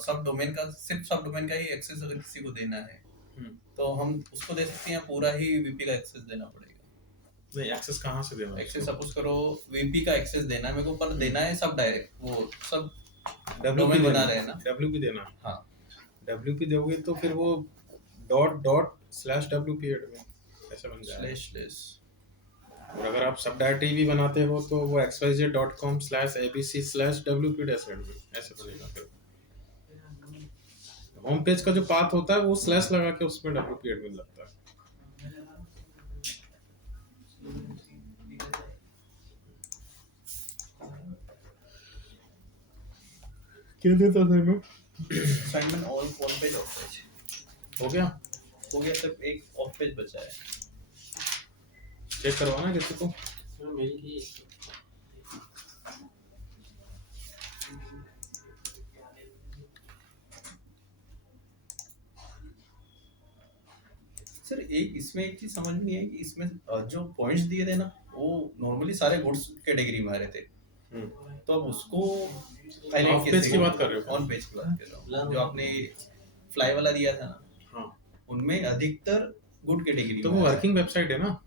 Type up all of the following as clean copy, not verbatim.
सब डोमेन का, सिर्फ सब डोमेन का ही एक्सेस अगर किसी को देना है हम्म। तो हम उसको दे सकते हैं, पूरा ही वीपी का एक्सेस देना पड़ेगा? नहीं, एक्सेस कहाँ से देना है एक्सेस उसको? सपोज करो वीपी का एक्सेस देना है मेरे को, पर देना है सब डायरेक्ट, वो सब डब्ल्यूपी डोमेन बना देना रहे है, हैं ना। डब्ल्यूपी देना है। हाँ, डब्ल्यूपी दोगे तो फिर वो dot dot slash WP admin ऐसा बन जाएगा। Slash slash. और अगर आप सब डायरेक्टरी भी बनाते हो तो वो xyz.com/abc/wp-admin ऐसे बनेगा। फिर होम पेज का जो पाथ होता है वो स्लैश लगा के उसमें wp admin लगता है। क्या देता था मैं? Assignment on page of page हो गया? हो गया, सिर्फ एक ऑफ पेज बचा है। चेक करवाना किसी को? मेल की सर एक इसमें एक चीज समझ में नहीं आई कि इसमें जो पॉइंट्स दिए थे ना वो नॉर्मली सारे गुड्स कैटेगरी में आ रहे थे, तो अब उसको हाईलाइट ऑफ पेज की बात कर रहे हो? ऑन पेज की बात कर रहा हूँ, जो आपने फ्लाई वाला दिया था ना, हाँ, उनमें अधिकतर गुड कैटेगरी तो में वो आ रहा है। वर्किंग वेबसाइट है ना,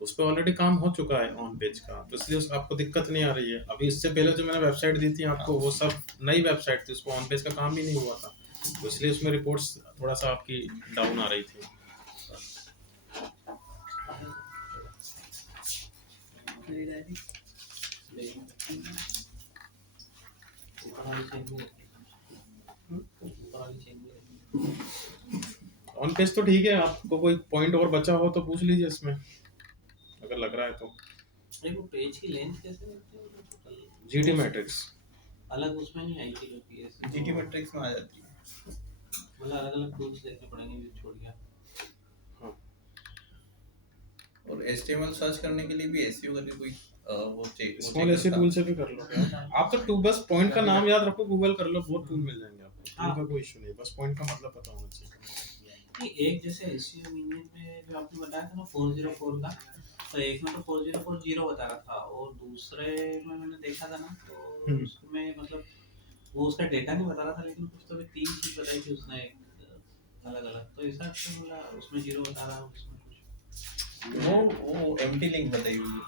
उस पर ऑलरेडी काम हो चुका है ऑन पेज का, तो इसलिए आपको दिक्कत नहीं आ रही है। अभी इससे पहले जो मैंने वेबसाइट दी थी आपको वो सब नई वेबसाइट थी, उसको ऑन पेज का काम ही नहीं हुआ था, तो इसलिए उसमें रिपोर्ट्स थोड़ा सा आपकी डाउन आ रही थी। ऑन पेज तो ठीक है, आपको कोई पॉइंट और बचा हो तो पूछ लीजिए इसमें अगर लग रहा है तो। वो पेज की लेंथ कैसे रखते हैं? जीटी मैट्रिक्स अलग उसमें नहीं आई थी क्योंकि ऐसे जीटी मैट्रिक्स में आ जाती है, मतलब अलग अलग टूल्स देखने पड़ेंगे, भी छोड़ गया। हाँ, और एचटीएमएल सर्च करने के लिए भी एसईओ करके कोई वो चेक स्मॉल एसई टूल से भी कर लो। आप तो टू बस पॉइंट का नाम याद रखो, गूगल कर लो, बहुत टूल मिल जाएंगे आपको, टूल का कोई इशू नहीं, बस पॉइंट का मतलब पता होना चाहिए। एक जैसे एसईओ मीनियन में जो आपने बताया था ना 404 का, तो एक में तो 4040 बता रहा था और दूसरे में मैंने देखा था ना तो उसमें मतलब वो उसका डेटा नहीं बता रहा था, लेकिन कुछ तो भी 3 चीज बताई थी उसने अलग अलग, तो ऐसा तो बोला उसमें 0 बता रहा है, उसमें कुछ वो एम्प्टी लिंक बताई हुई है।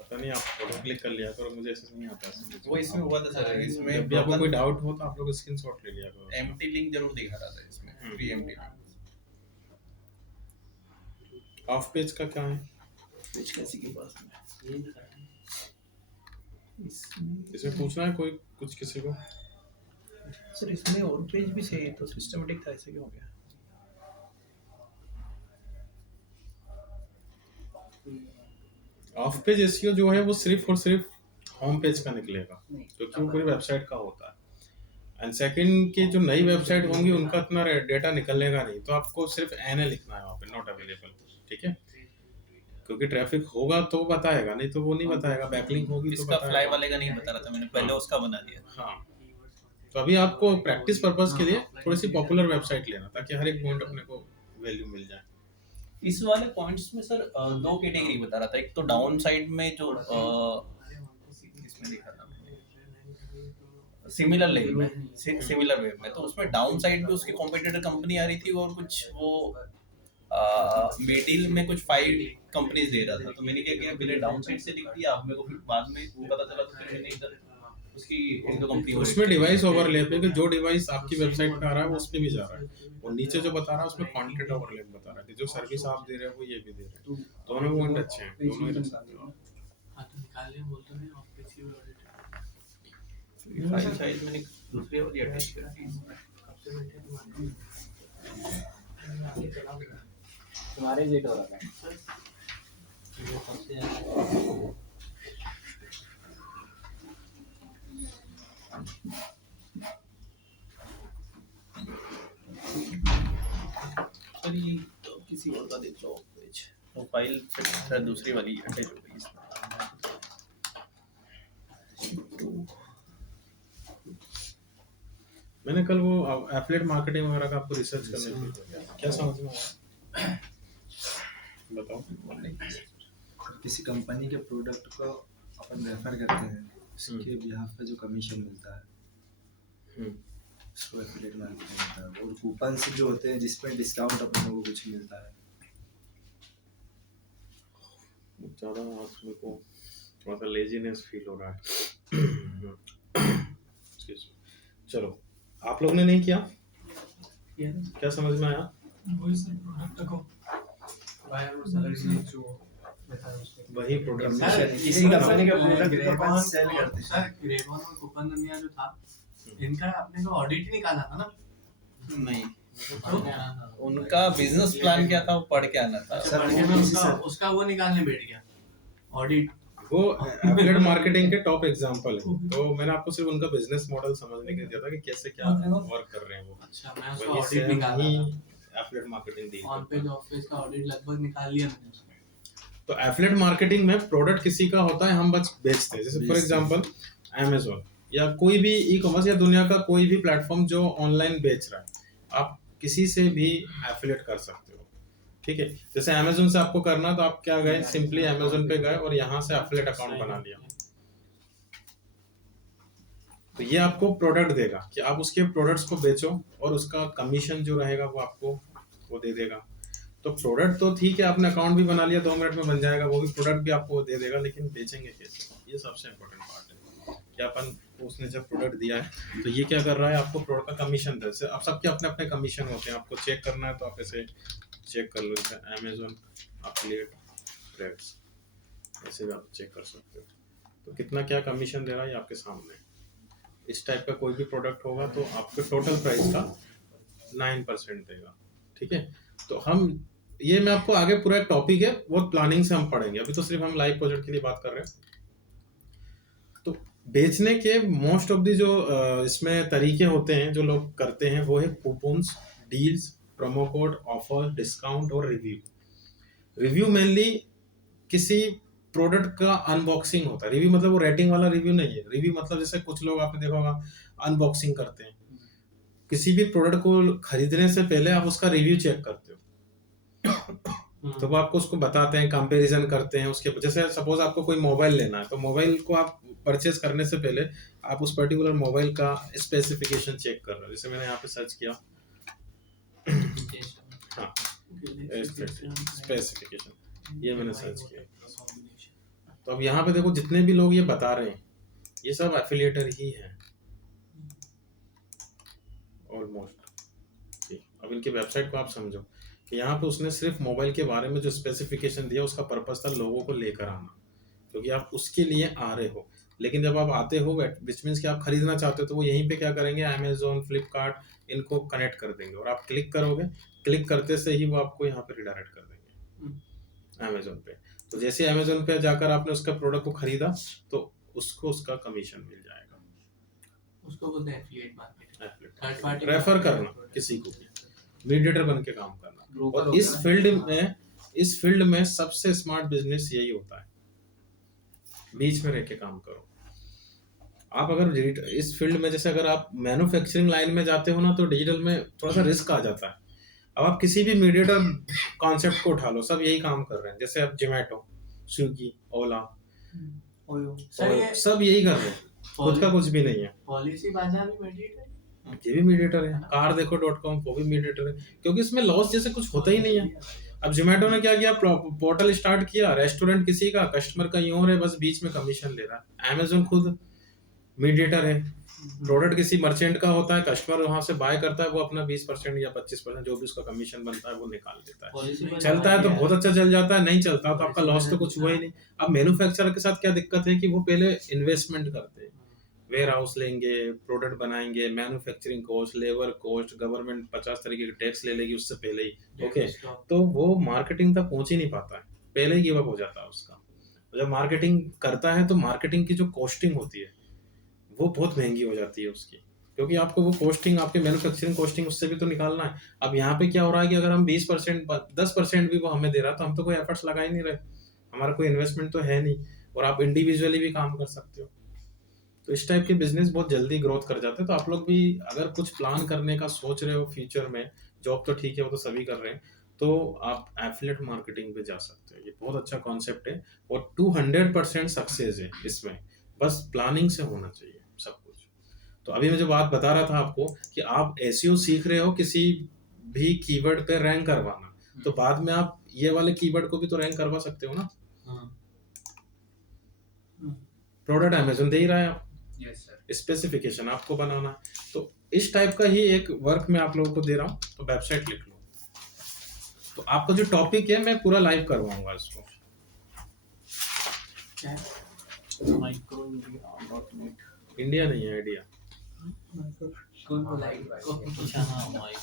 पता नहीं, आप फोटो क्लिक कर लिया करो, मुझे ऐसे नहीं आता है। वो इसमें हुआ था सर, इसमें जब भी आपको कोई डाउट हो तो आप लोग स्क्रीनशॉट ले लिया करो। एम्प्टी लिंक जरूर दिखा रहा था इसमें, free empty link. Of page का क्या है? पेज कैसी के पास में ये दिखा रहा है। इसमें पूछना है कोई कुछ किसी को? सर इसमें ऑन पेज भी सही तो सिस्टमैटिक था, ऐसे क्यों हो गया? ऑफ पेज एसईओ जो है वो सिर्फ और सिर्फ होम पेज का निकलेगा, क्योंकि वो पूरी वेबसाइट का होता है। एंड सेकंड की जो नई वेबसाइट होंगी उनका इतना डेटा निकलनेगा नहीं, तो आपको सिर्फ एन लिखना है वहाँ पे, नॉट अवेलेबल, ठीक है? क्योंकि ट्रैफिक होगा तो बताएगा, नहीं तो वो नहीं बताएगा। बैकलिंक होगी तो इसका फ्लाई वाले का नहीं बता रहा था मैंने, पहले उसका बना दिया। हाँ, तो अभी आपको प्रैक्टिस पर्पस के लिए थोड़ी सी पॉपुलर वेबसाइट लेना, ताकि हर एक पॉइंट अपने को वैल्यू मिल जाए। इस वाले पॉइंट्स में सर दो कैटेगरी बता रहा था, एक तो डाउन साइड में जो इसमें दिखा था सिमिलर लेवल में, सिमिलर वेब में, तो उसमें डाउन साइड पे उसकी कॉम्पिटिटर कंपनी आ रही थी और कुछ वो मिडिल में कुछ 5 कंपनीज दे रहा था, तो मैंने क्या किया, पहले डाउन साइड से लिख दिया, अब मेरे को फिर बाद में पता चला तो फिर मैंने इधर उसकी एक दो कंपनी उसमें डिवाइस ओवरलैप है कि जो डिवाइस आपकी वेबसाइट पे आ रहा है वो उस पे भी जा रहा है, और नीचे जो बता रहा है उसमें कंटेंट ओवरलैप बता रहा है कि जो सर्विस आप दे रहे हो वो ये भी दे रहे हैं। दोनों पॉइंट अच्छे हैं, दोनों ही रख सकते हो। हां तो निकाल ले बोलते हैं ऑफ पेज की ऑडिट फाइल साइज मैंने दूसरी वाली अटैच कर दी। कब से बैठे तुम्हारे लेट हो रहा है। वो कब से सर ये तो किसी और का देख लो पेज, वो फाइल शायद दूसरी वाली अटैच हो गई इसमें। मैंने कल वो एफिलिएट मार्केटिंग वगैरह का आपको रिसर्च करने के क्या समझ में आया? बताओ। किसी कंपनी के प्रोडक्ट को अपन रेफर करते हैं, उसके बिहाफ पे जो कमीशन मिलता है हम्म, उसको एफिलिएट मार्केटिंग होता है। और कूपन्स जो होते हैं जिसमें डिस्काउंट अपन लोगों को कुछ मिलता है। ज़्यादा आज मेरे को थोड़ा सा लेजीनेस फील हो रहा है। Excuse me. चलो, आप लोग ने नहीं किया, क्या समझ में आया? वही सर प्रोडक्ट को बायर और सेलर के लिए जो बताया उसको वही प्रोडक्ट Commission, किसी कंपनी का प्रोडक्ट को अपन सेल करते हैं। सर ग्रेबॉन और कूपन दुनिया जो था इनका अपने को ऑडिट ही निकाला था ना। नहीं, तो उनका बिजनेस प्लान क्या था वो पढ़ के आना था। सर, पढ़ के वो मैं किसी उसका से- उसका वो निकालने बैठ गया ऑडिट। वो एफिलिएट मार्केटिंग के टॉप एग्जांपल है, तो मैंने आपको सिर्फ उनका बिजनेस मॉडल समझने के लिए दिया था कि कैसे क्या वर्क कर रहे हैं वो। अच्छा मैं उसका वही ऑडिट सेम निकाला ही था, affiliate marketing the. On page of page का ऑडिट लगभग निकाल लिया मैंने उसमें। तो एफिलिएट मार्केटिंग में प्रोडक्ट किसी का होता है, हम बस बेचते हैं। जैसे फॉर एग्जांपल अमेज़न या कोई भी ई कॉमर्स या दुनिया का कोई भी प्लेटफॉर्म जो ऑनलाइन बेच रहा है, आप किसी से भी एफिलिएट कर सकते हो, ठीक है। जैसे अमेज़न से आपको करना, तो आप क्या गए, सिंपली अमेज़न पे गए और यहाँ से एफिलिएट अकाउंट बना लिया। तो ये आपको प्रोडक्ट देगा कि आप उसके प्रोडक्ट्स को बेचो और उसका कमीशन जो रहेगा वो आपको वो दे देगा। तो प्रोडक्ट तो ठीक है, आपने अकाउंट भी बना लिया, 2 मिनट में बन जाएगा, वो भी प्रोडक्ट भी आपको दे देगा, लेकिन बेचेंगे कैसे, ये सबसे इम्पोर्टेंट पार्ट है कि अपन उसने जब प्रोडक्ट दिया है तो ये क्या कर रहा है, आपको प्रोडक्ट का कमीशन दे। जैसे आप सबके अपने अपने कमीशन होते हैं, आपको चेक करना है तो आप ऐसे चेक कर लो, जैसे अमेज़न एफिलिएट ट्रेड्स, ऐसे भी आप चेक कर सकते हो। तो कितना क्या कमीशन दे रहा है ये आपके सामने। इस टाइप का कोई भी प्रोडक्ट होगा तो आपके टोटल प्राइस का 9% देगा, ठीक है। तो हम ये मैं आपको आगे पूरा एक टॉपिक है, वो प्लानिंग से हम पढ़ेंगे, अभी तो सिर्फ हम लाइव प्रोजेक्ट के लिए बात कर रहे हैं। तो बेचने के मोस्ट ऑफ दी जो इसमें तरीके होते हैं जो लोग करते हैं, वो है coupons, deals, promo code, offer, discount और रिव्यू। रिव्यू मेनली किसी प्रोडक्ट का अनबॉक्सिंग होता है। रिव्यू मतलब वो रेटिंग वाला रिव्यू नहीं है। रिव्यू मतलब जैसे कुछ लोग आपने देखा होगा अनबॉक्सिंग करते हैं, किसी भी प्रोडक्ट को खरीदने से पहले आप उसका रिव्यू चेक करते हो, तो वो आपको उसको बताते हैं, कंपैरिजन करते हैं उसके। जैसे सपोज आपको कोई मोबाइल लेना है, तो मोबाइल को आप परचेज करने से पहले आप उस पर्टिकुलर मोबाइल का स्पेसिफिकेशन चेक कर रहे हो। जैसे मैंने यहाँ पे सर्च किया, हाँ स्पेसिफिकेशन, ये मैंने सर्च किया। तो अब यहाँ पे देखो जितने भी लोग ये बता रहे हैं ये सब एफिलिएटर ही हैं ऑलमोस्ट। अब इनकी वेबसाइट को आप समझो कि यहाँ पे उसने सिर्फ मोबाइल के बारे में जो स्पेसिफिकेशन दिया उसका पर्पस था लोगों को लेकर आना, क्योंकि आप उसके लिए आ रहे हो। लेकिन जब आप आते हो विच मीन्स कि आप खरीदना चाहते हो, तो वो यहीं पे क्या करेंगे, अमेज़न, फ्लिपकार्ट इनको कनेक्ट कर देंगे और आप क्लिक करोगे, क्लिक करते से ही वो आपको यहाँ पे रिडायरेक्ट कर देंगे अमेज़न पे। तो जैसे अमेज़न पे जाकर आपने उसका प्रोडक्ट को खरीदा तो उसको उसका कमीशन मिल जाएगा। उसको बोलते हैं affiliate marketing. Affiliate। Third party refer करना किसी को भी, मीडिएटर बन के काम करना। और इस फील्ड में सबसे स्मार्ट बिजनेस यही होता है, बीच में रह के काम करो। आप अगर इस फील्ड में, जैसे अगर आप मैन्युफैक्चरिंग लाइन में जाते हो ना, तो डिजिटल में थोड़ा सा रिस्क आ जाता है। अब आप किसी भी मीडिएटर कॉन्सेप्ट को उठा लो, सब यही काम कर रहे हैं। जैसे अब जोमेटो, स्विगी, ओला, सर ये सब यही कर रहे हैं, खुद का कुछ भी नहीं है। पॉलिसी बाजार भी मेडिएटर है। ये भी मीडिएटर है। कार देखो .com, वो भी मीडिएटर है, क्योंकि इसमें लॉस जैसे कुछ होता ही नहीं है। अब जोमेटो ने क्या किया, पोर्टल स्टार्ट किया, रेस्टोरेंट किसी का, कस्टमर का यूं है, बस बीच में कमीशन ले रहा है। अमेज़न खुद मीडिएटर है, प्रोडक्ट किसी मर्चेंट का होता है, कस्टमर वहां से बाय करता है, वो अपना 20% या 25% जो भी उसका कमीशन बनता है वो निकाल देता है। चलता है तो बहुत अच्छा चल जाता है, नहीं चलता तो आपका लॉस तो कुछ हुआ ही नहीं। अब मैन्युफैक्चरर के साथ क्या दिक्कत है कि वो पहले इन्वेस्टमेंट करते हैं, वेयर हाउस लेंगे, प्रोडक्ट बनाएंगे, manufacturing cost, labour cost, government 50 तरीके के टैक्स ले लेगी उससे पहले ही, ओके। तो वो मार्केटिंग तक पहुंच ही नहीं पाता है, पहले ही गिव अप हो जाता है उसका। जब मार्केटिंग करता है तो मार्केटिंग की जो कॉस्टिंग होती है वो बहुत महंगी हो जाती है उसकी, क्योंकि आपको वो कॉस्टिंग, आपके मैन्युफैक्चरिंग कॉस्टिंग उससे भी तो निकालना है। अब यहाँ पे क्या हो रहा है कि अगर हम 20% 10% भी वो हमें दे रहा है तो हम तो कोई एफर्ट्स लगा ही नहीं रहे, हमारा कोई इन्वेस्टमेंट तो है नहीं, और आप इंडिविजुअली भी काम कर सकते हो। तो इस टाइप के बिजनेस बहुत जल्दी ग्रोथ कर जाते हैं। तो आप लोग भी अगर कुछ प्लान करने का सोच रहे हो फ्यूचर में, जॉब तो ठीक है वो तो सभी कर रहे हैं, तो आप एफिलिएट मार्केटिंग पे जा सकते हो। ये बहुत अच्छा कॉन्सेप्ट है और 200% सक्सेस है इसमें, बस प्लानिंग से होना चाहिए सब कुछ। तो तो अभी मैं जो बात बता रहा था आपको कि आप एसईओ सीख रहे हो किसी भी कीवर्ड पे रैंक करवाना, तो बाद में आप ये वाले कीवर्ड को भी तो रैंक करवा सकते हो ना। प्रोडक्ट अमेज़न दे ही रहा है आपको, यस सर। स्पेसिफिकेशन आपको बनाना है। तो इस टाइप का ही एक वर्क मैं आप लोगों को दे रहा हूँ, तो वेबसाइट लिख लो। तो आपका जो टॉपिक है मैं पूरा लाइव करवाऊंगा इसको। क्या माइक्रो इंडिया.नेट इंडिया नहीं है, आइडिया। कौन बोला अच्छा हाँ माइक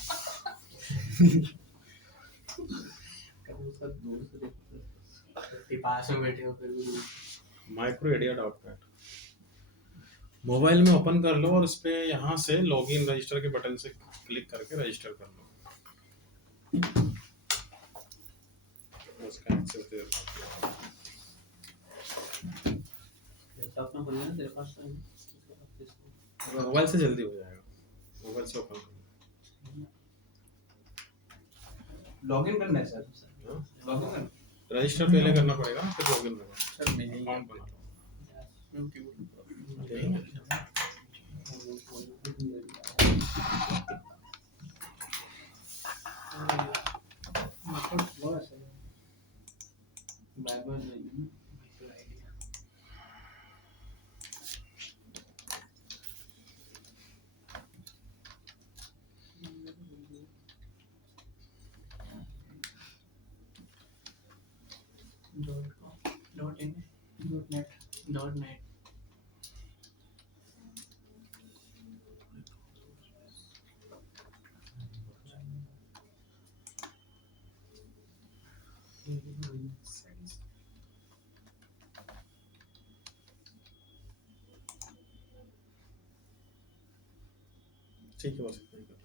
सब दूर से देखते पास में बैठे हो फिर भी microidea.net मोबाइल में ओपन कर लो और उस पे यहाँ से लॉगिन रजिस्टर के बटन से क्लिक करके रजिस्टर कर लो। उसका एक्सेस दे देता हूँ। लैपटॉप में खोलना है तेरे पास तो मोबाइल से जल्दी हो जाएगा, मोबाइल से ओपन करो। लॉगिन करना है सर। हाँ? लॉगिन करना रजिस्टर पहले करना पड़ेगा, फिर लॉगिन होगा। सर मैं यही अकाउंट बना लो। ठीक है। बार-बार नहीं माइक्रो आइडिया .net ठीक है, बस इतना ही कर।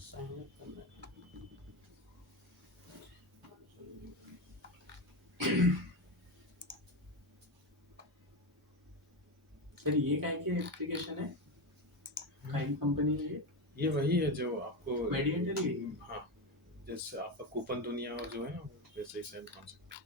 साइन अप करना है। सर ये काय की एप्लीकेशन है, काय की कंपनी है ये वही है जो आपको मेडिएटर ही है? हाँ, जैसे आपका कूपन दुनिया और जो है ना वैसे ही सेम कॉन्सेप्ट।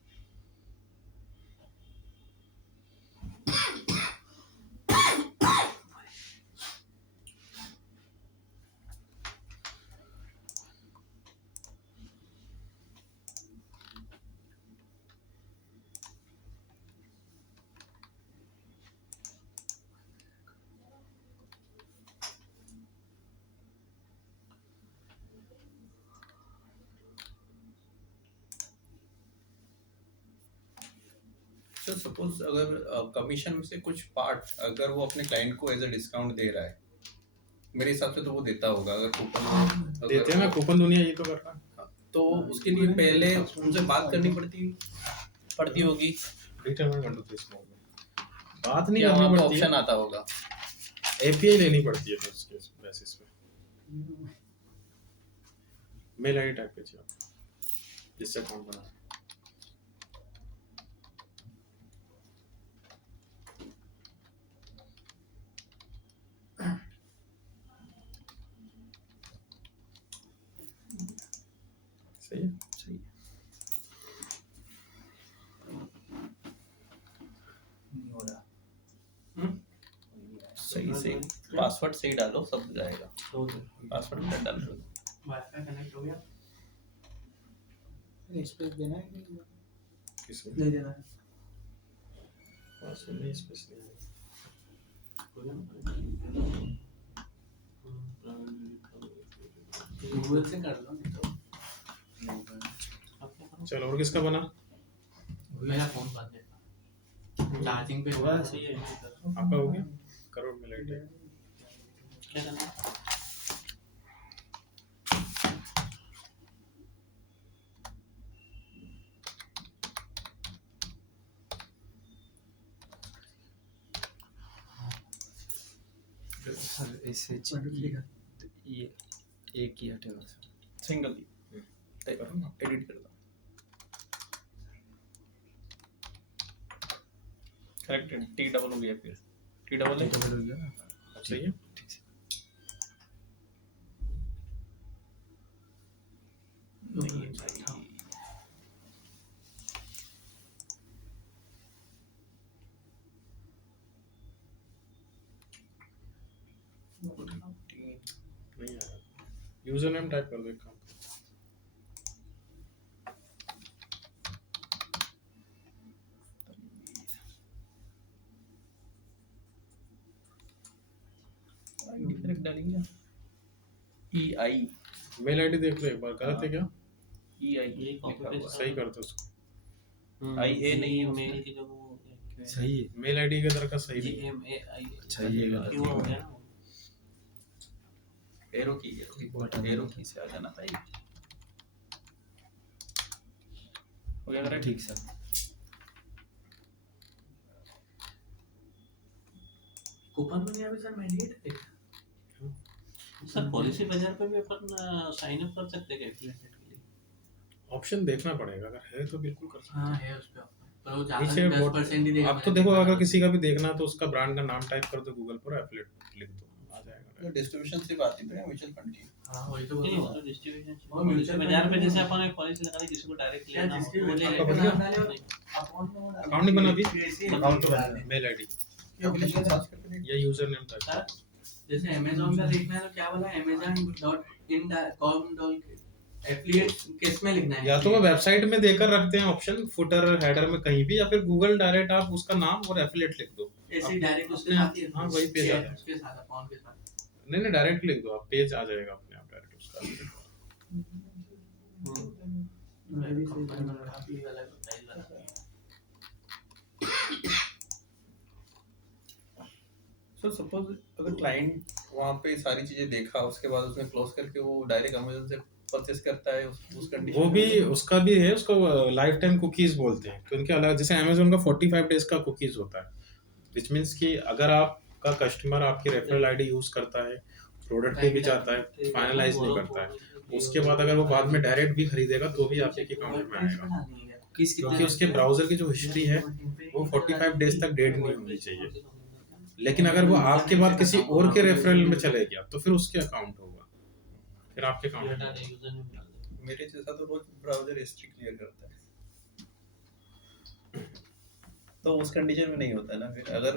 तो सपोज अगर कमीशन में से कुछ पार्ट अगर वो अपने क्लाइंट को एज अ डिस्काउंट दे रहा है, मेरे हिसाब से तो वो देता होगा। अगर कूपन देते हैं ना, कूपन दुनिया ये तो कर रहा है। तो उसके लिए पहले उनसे बात करनी पड़ती होगी, डिटरमाइन कर लो तो इसमें बात नहीं या करनी वहाँ पे पड़ती है, ऑप्शन आता होगा। एपीआई लेनी पड़ती है फिर उसके बेसिस पे। मेल आईडी टाइप कीजिए आप, जिससे अकाउंट बना। सही है। सही नहीं हो रहा। सही सही पासवर्ड सही डालो, सब हो जाएगा। पासवर्ड गलत डाल दो। वाईफाई कनेक्ट हो गया? स्पेस देना है कि किसमें नहीं देना है? पासवर्ड नहीं, स्पेस नहीं है। हो गया ना? गूगल से कर लो नहीं तो आप क्या करो? चलो, और किसका बना? मेरा फोन बंद है, चार्जिंग पे होगा सही है। आपका हो गया? करो मेल आईडी। क्या करना है? सर ऐसे ये एक ही हटेगा सर। सिंगल एडिट कर दो। करेक्ट टी डबल हो गया फिर। TAA हो गया ना? सही है। ठीक से। नहीं है भाई। नहीं आया। यूजर नेम टाइप कर दो, एक काम करो। डालेंगे EI मेल आईडी देख लो एक बार, गलत है क्या? EI ये copy लिखा हुआ paste है। सही कर दो उसको। IA नहीं है उसमें। मेल की जो वो सही है। मेल आईडी के तरह का सही नहीं है। GMAI अच्छा, ये गलत क्यों हो गया ना? एरो की से आ जाना था ये। हो गया करेक्ट? ठीक सर। कूपन में अभी सर मैंडेट है सर। पॉलिसी बाजार पे भी अपन साइन अप कर सकते हैं एफिलिएट के लिए। ऑप्शन देखना पड़ेगा, अगर है तो बिल्कुल कर सकते हाँ है उस पे पर वो हैं। ज्यादा नीचे 10% ही देगा। आप तो देखो, अगर किसी का भी देखना है तो उसका ब्रांड का नाम टाइप कर दो गूगल पर, एफिलिएट लिख दो, आ जाएगा। तो डिस्ट्रीब्यूशन से बात है म्यूचुअल फंड की। हाँ वही तो नहीं, बोल वो रहा तो हूँ। डिस्ट्रीब्यूशन वो म्यूचुअल बाजार फंड में में जैसे अपन एक पॉलिसी लगा दी, किसी को डायरेक्ट लेना हो तो वो ले आपका लेगा। बन गया? अकाउंट अकाउंट नहीं बना अभी? अकाउंट तो बना मेल आईडी एप्लीकेशन सर्च करके देख। या यूजर नेम टाइप सर जैसे अमेज़न का देखना है तो क्या बोला amazon.in.com एफिलिएट किस में लिखना है? या तो वो वेबसाइट में देकर रखते हैं ऑप्शन, फुटर हेडर में कहीं भी, या फिर गूगल डायरेक्ट आप उसका नाम और एफिलिएट लिख दो। ऐसे ही डायरेक्ट उसके साथ ही हाँ, वही पेज आ जाएगा। उसके साथ अकाउंट के साथ। नहीं नहीं, डायरेक्ट लिख दो आप, पेज आ जाएगा अपने आप डायरेक्ट उसका। कंपनी में काफी अलग स्टाइल बनाते हैं। सो सपोज अगर क्लाइंट वहाँ पे सारी चीजें देखा, उसके बाद उसने क्लोज करके वो डायरेक्ट अमेज़न से परचेस करता है उस कंडीशन वो भी उसका भी है, उसको लाइफ टाइम कुकीज बोलते हैं, तो उनके अलग, जैसे अमेज़न का 45 डेज का कुकीज होता है, विच मींस कि अगर आपका कस्टमर आपकी रेफरल आईडी यूज करता है, प्रोडक्ट पे भी जाता है, फाइनलाइज नहीं करता है, उसके बाद अगर वो बाद में डायरेक्ट भी खरीदेगा तो भी आपके अकाउंट में आएगा, क्योंकि उसके ब्राउजर की जो हिस्ट्री है वो 45 डेज तक डेट नहीं होनी चाहिए। लेकिन अगर वो आपके बाद किसी और के रेफरल में चले गया तो फिर उसके अकाउंट होगा, फिर आपके अकाउंट में। मेरे जैसा तो रोज ब्राउजर हिस्ट्री क्लियर करता है, तो उस कंडीशन में नहीं होता ना। फिर अगर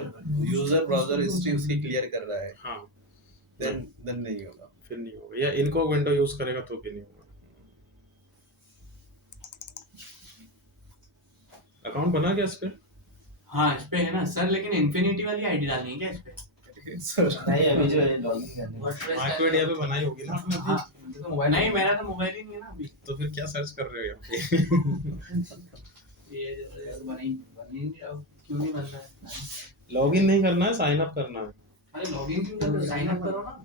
यूजर ब्राउजर हिस्ट्री उसकी क्लियर कर रहा है, हाँ, देन नहीं होगा। फिर नहीं होगा, या इनको विंडो यूज करेगा तो भी नहीं होगा। अकाउंट बना क्या इस पे? हाँ इस पे है ना सर, लेकिन इन्फिनिटी वाली आईडी डालनी है क्या इस पे? नहीं, अभी जो है लॉगिन करने का। मार्केट यहाँ पे बनाई होगी ना आपने हाँ अभी? नहीं मेरा तो मोबाइल ही नहीं है ना अभी। तो फिर क्या सर्च कर रहे हो यहाँ पे? ये जो बनी अब क्यों नहीं बन रहा है? लॉगिन नहीं करना है, साइन अप करना है। अरे लॉगिन क्यों कर रहे हो? साइन अप करो ना।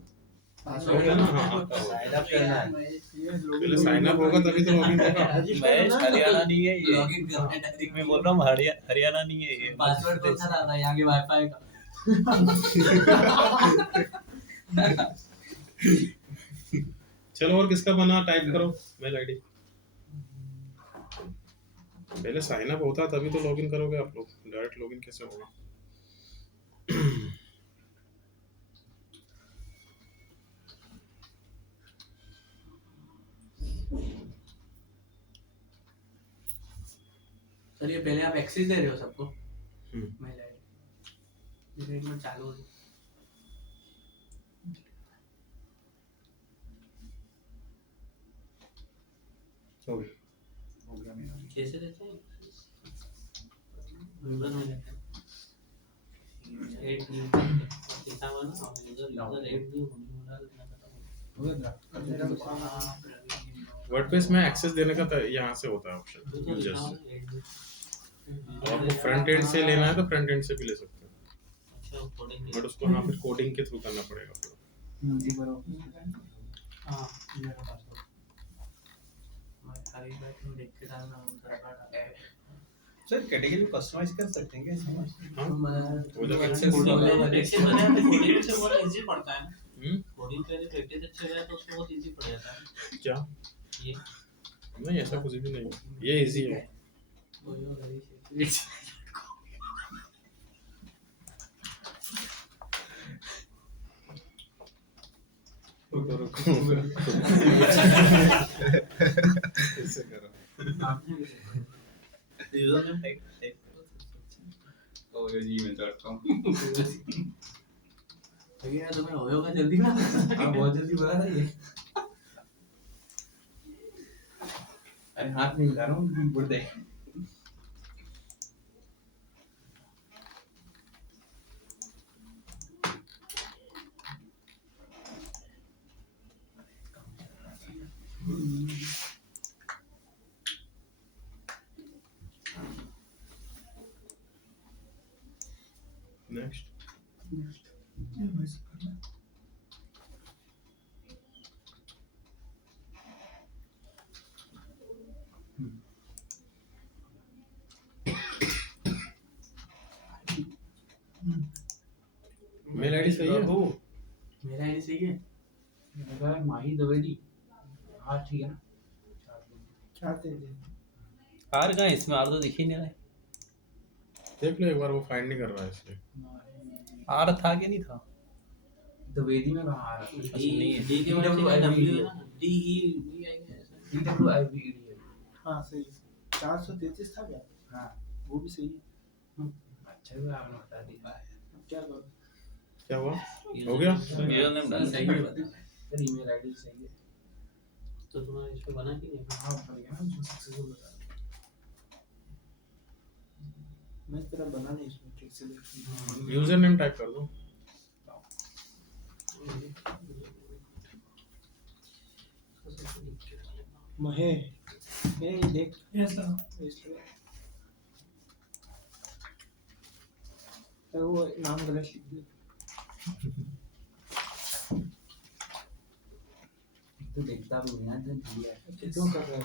हो गया ना? हाँ, हाँ, साइन अप करना है। पहले साइन अप होगा तभी तो लॉगिन होगा। महेश हरियाणा नहीं है ये, लॉगिन करना है डायरेक्ट। मैं बोल रहा हूँ हरियाणा नहीं है ये। पासवर्ड कौन सा डालना है? यहाँ के वाईफाई का। चलो, और किसका बना टाइप करो मेल आईडी। पहले साइन अप होता तभी तो लॉगिन करोगे आप लोग, डायरेक्ट लॉगिन कैसे होगा? सर ये पहले आप एक्सेस दे रहे हो सबको हम्म। मेल आईडी एक मिनट चालू हो। हो गया मेरा। कैसे देते हैं? विंडोज में देते हैं। 8 न्यू कितना बना और यूजर 8 न्यू हो गया वर्डप्रेस में एक्सेस देने का यहाँ से होता है ऑप्शन यूजर्स। और आपको फ्रंट एंड से लेना है तो फ्रंट एंड से भी ले सकते हो, अच्छा कोडिंग बट उसको हाँ फिर कोडिंग के थ्रू करना पड़ेगा पूरा। हां मेरा पासवर्ड मैं खाली बैठ में देख के डालना हूं। सर कैटेगरी को कस्टमाइज कर सकते हैं क्या इसमें? हाँ, मैं वो जब access कोडिंग वाला में एक्सेस बनाया तो कोडिंग से बहुत इजी पड़ता है ना। हम्म, कोडिंग के लिए प्रैक्टिस अच्छे है तो उसको बहुत इजी पड़ जाता है। क्या ये नहीं, ऐसा कुछ भी नहीं, ये इजी है। रुको रुको ऐसे करो आपने यूजर नेम टाइप gmail.com भैया तुम्हें होगा जल्दी ना हाँ बहुत जल्दी बोला था ये अरे हाथ नहीं मिला रहा हूँ कीबोर्ड देख नेक्स्ट मेल आईडी सही है मेरा आईडी सही है मेरा माही द्विवेदी हाँ ठीक है ना हार कहाँ है इसमें आर तो दिख ही नहीं रहा है देख लो एक बार वो फाइंड नहीं कर रहा है इसलिए आर था कि नहीं था द्विवेदी में कहाँ आ रहा है डी नहीं है। डी के बाद डब्ल्यू है ना डी ई वी आई है DWIVED है हाँ सही है 433 था क्या हाँ वो भी सही है अच्छा हुआ आपने बता दिया अब क्या करूँ क्या हुआ हो गया यूजर नेम डाल सही है बता सर ईमेल आईडी सही है तो तुम्हारा इस पे बना कि नहीं हाँ बन गया ना उसमें सक्सेसफुल बता मैं तेरा बना नहीं इसमें ठीक से देख यूजर नेम टाइप कर दो महे ये देख तो वो नाम गलत लिख दिया तो देखता भी नहीं है तो दिया क्यों कर रहा है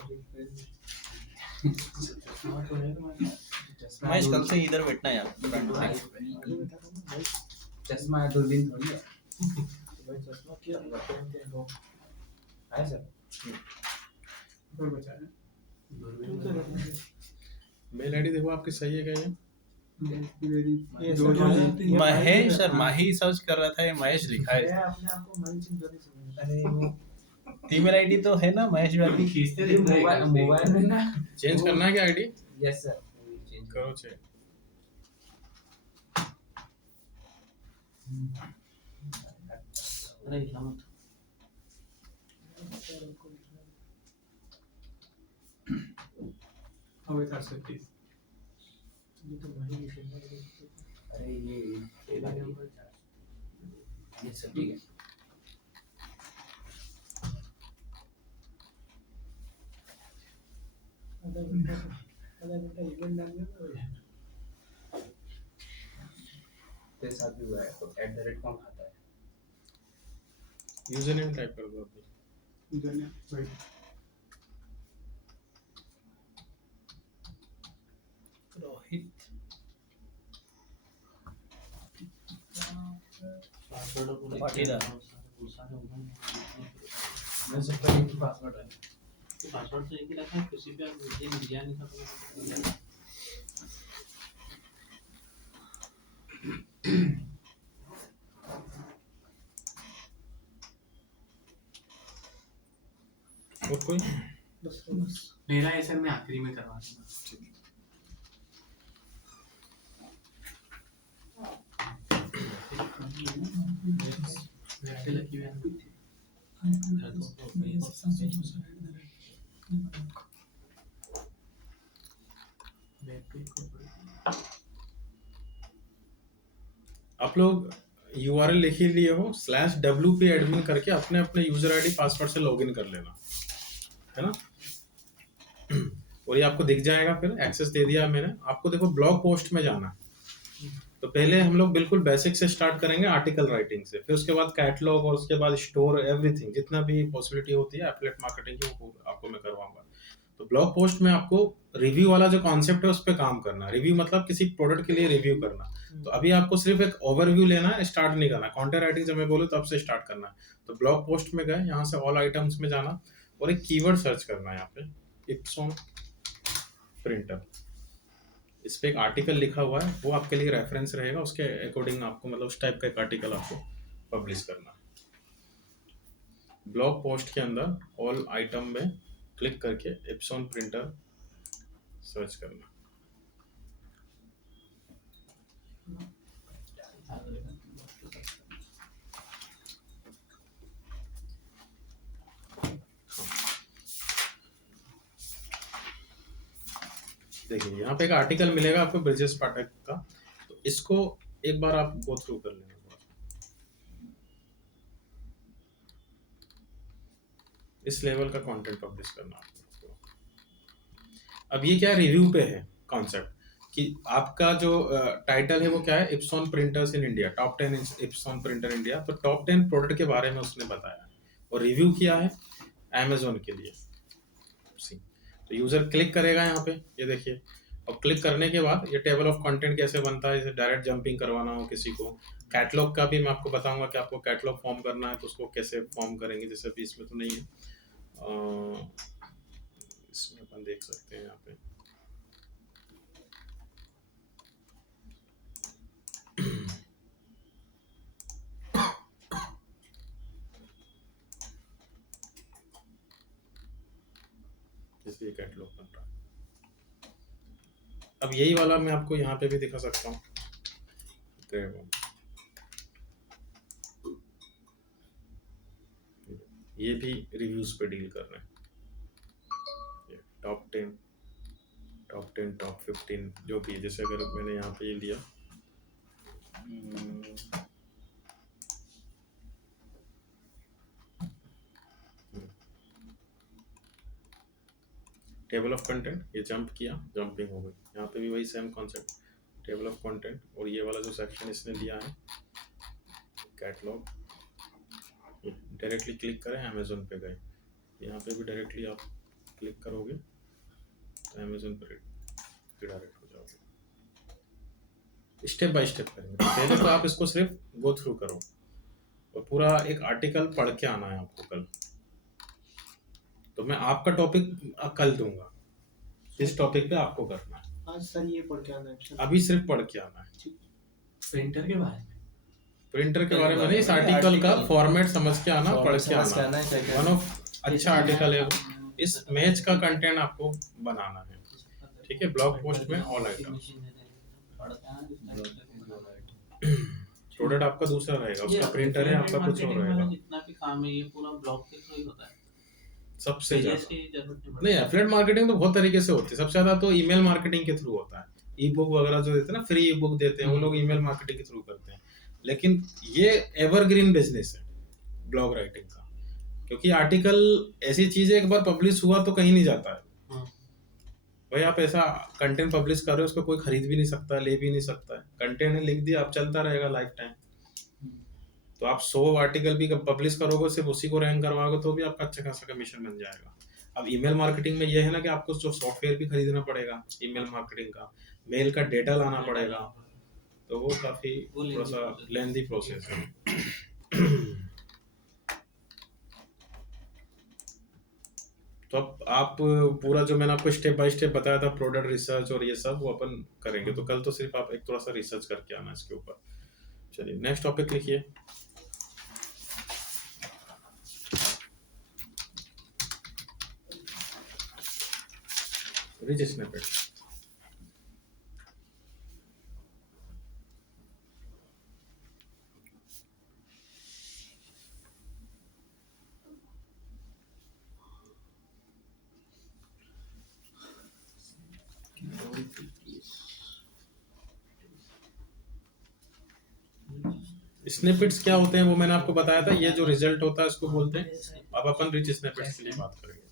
हाँ तो है तुम्हारे महेश कल से इधर बैठना है यार चश्मा है दूरबीन थोड़ी है भाई चश्मा क्या पहनते हैं लोग है सर कोई बचा है तुम क्या करते हैं मेल आईडी देखो आपकी सही है क्या ये ये दो सब महेश और माही सर्च कर रहा था ये महेश लिखा है अपने आप को महेश सिंह नहीं समझ अरे वो ईमेल आईडी तो है ना महेश व्यापी खींचते ये मोबाइल में ना चेंज करना है क्या आईडी यस सर चेंज करो चेंज अरे हिला मत हमें कर सकते ये तो महेश लिखेगा अरे ये सब ठीक है आधा घंटा इवेंट डालने में हो जाएगा तेरे साथ भी हुआ है तो @ कौन खाता है यूजर नेम टाइप कर दो अभी इधर ने वेट रोहित पासवर्ड पूरा पाटीदार। मैं सबका एक ही पासवर्ड है पासवर्ड तो एक ही रखा है किसी पे आप ये दिया नहीं था तो और कोई बस बस मेरा ऐसे मैं आखिरी में करवा दूंगा वैसे लकी हुआ आप लोग URL लिख ही लिए हो /wp admin करके अपने अपने यूजर आईडी पासवर्ड से लॉगिन कर लेना है ना और ये आपको दिख जाएगा फिर एक्सेस दे दिया मैंने आपको देखो ब्लॉग पोस्ट में जाना है तो पहले हम लोग बिल्कुल बेसिक से स्टार्ट करेंगे आर्टिकल राइटिंग से फिर उसके बाद कैटलॉग और उसके बाद स्टोर एवरीथिंग जितना भी पॉसिबिलिटी होती है एफिलिएट मार्केटिंग की वो आपको मैं करवाऊंगा तो ब्लॉग पोस्ट में आपको रिव्यू वाला जो कॉन्सेप्ट है उस पर काम करना रिव्यू मतलब किसी प्रोडक्ट के लिए रिव्यू करना तो अभी आपको सिर्फ एक ओवरव्यू लेना है स्टार्ट नहीं करना कंटेंट राइटिंग जब मैं बोलूँ तब से स्टार्ट करना है तो ब्लॉग पोस्ट में गए यहाँ से ऑल आइटम्स में जाना और एक कीवर्ड सर्च करना है यहाँ पे इप्सॉन प्रिंटर इस पे एक आर्टिकल लिखा हुआ है वो आपके लिए रेफरेंस रहेगा उसके अकॉर्डिंग आपको मतलब उस टाइप का एक आर्टिकल आपको पब्लिश करना है ब्लॉग पोस्ट के अंदर ऑल आइटम में क्लिक करके एप्सॉन प्रिंटर सर्च करना। देखिए यहाँ पे एक आर्टिकल मिलेगा आपको ब्रिजेश पाठक का, तो इसको एक बार आप गो थ्रू कर लेंगे। इस लेवल का कंटेंट पब्लिश करना आपको। अब ये क्या रिव्यू पे है कॉन्सेप्ट कि आपका जो टाइटल है वो क्या है, Epson printers in India, top 10 Epson printer India. तो टॉप 10 प्रोडक्ट के बारे में उसने बताया और रिव्यू किया है अमेजोन के लिए। तो यूजर क्लिक करेगा यहाँ पे, ये देखिए। और क्लिक करने के बाद ये टेबल ऑफ कंटेंट कैसे बनता है, जैसे डायरेक्ट जंपिंग करवाना हो किसी को। कैटलॉग का भी मैं आपको बताऊंगा कि आपको कैटलॉग फॉर्म करना है तो उसको कैसे फॉर्म करेंगे, जैसे अभी इसमें तो नहीं है। इसमें अपन देख सकते हैं यहाँ पे जैसे ये कैटलॉग बन रहा है। अब यही वाला मैं आपको यहाँ पे भी दिखा सकता हूँ। ये भी रिव्यूज पे डील कर रहे हैं। टॉप 10, टॉप 15 जो भी, जैसे अगर मैंने यहाँ पे ये लिया, टेबल ऑफ कंटेंट, ये जंप किया, जंपिंग हो गई। यहाँ पे भी वही same concept, table of content. और ये वाला जो सेक्शन इसने दिया है कैटलॉग, डायरेक्टली क्लिक करें अमेजोन पे गए। यहाँ पे भी डायरेक्टली आप क्लिक करोगे तो अमेजोन पे डायरेक्ट हो जाओगे। स्टेप बाय स्टेप करेंगे। तो पहले तो आप इसको सिर्फ गो थ्रू करो और पूरा एक आर्टिकल पढ़ के आना है आपको कल। तो मैं आपका टॉपिक कल दूंगा, इस टॉपिक पे आपको करना है। आज सर ये पढ़ के आना है सर। अभी सिर्फ पढ़ के आना है। प्रिंटर के बारे में, प्रिंटर के बारे में नहीं, इस आर्टिकल का फॉर्मेट समझ के आना, पढ़ के आना। वन ऑफ अच्छा आर्टिकल है वो। इस मैच का कंटेंट आपको बनाना है, ठीक है। ब्लॉग पोस्ट में ऑल आइटम, प्रोडक्ट आपका दूसरा रहेगा, उसका प्रिंटर है, आपका कुछ और रहेगा। जितना भी काम है ये पूरा ब्लॉग के थ्रू ही होता है सबसे ज्यादा। नहीं, नहीं, एफिलिएट मार्केटिंग तो बहुत तरीके से होती है। सबसे ज्यादा तो ईमेल मार्केटिंग के थ्रू होता है। ई बुक वगैरह जो देते हैं ना, फ्री ई बुक देते हैं, वो लोग ईमेल मार्केटिंग के थ्रू करते हैं। लेकिन ये एवरग्रीन बिजनेस है ब्लॉग राइटिंग का, क्योंकि आर्टिकल ऐसी चीज है, एक बार पब्लिश हुआ तो कहीं नहीं जाता है भाई। आप ऐसा कंटेंट पब्लिश कर रहे हो, उसको कोई खरीद भी नहीं सकता, ले भी नहीं सकता है। कंटेंट लिख दिया, आप चलता रहेगा लाइफ टाइम। तो आप 100 आर्टिकल भी पब्लिश करोगे, सिर्फ उसी को रैंक करवाओगे तो भी आपका अच्छा खासा कमीशन बन जाएगा। अब ईमेल मार्केटिंग में ये है ना कि आपको जो सॉफ्टवेयर भी खरीदना पड़ेगा ईमेल मार्केटिंग का, मेल का डेटा लाना पड़ेगा, तो वो काफी थोड़ा सा लेंथी प्रोसेस है। तो अब आप पूरा जो मैंने आपको स्टेप बाय स्टेप बताया था, प्रोडक्ट रिसर्च और ये सब, वो अपन करेंगे। तो कल तो सिर्फ आप एक थोड़ा सा रिसर्च करके आना इसके ऊपर। चलिए नेक्स्ट टॉपिक लिखिए। Rich snippet. स्निपेट्स क्या होते हैं वो मैंने आपको बताया था। ये जो रिजल्ट होता है उसको बोलते हैं। अब अपन रिच स्निपेट्स के लिए बात करेंगे।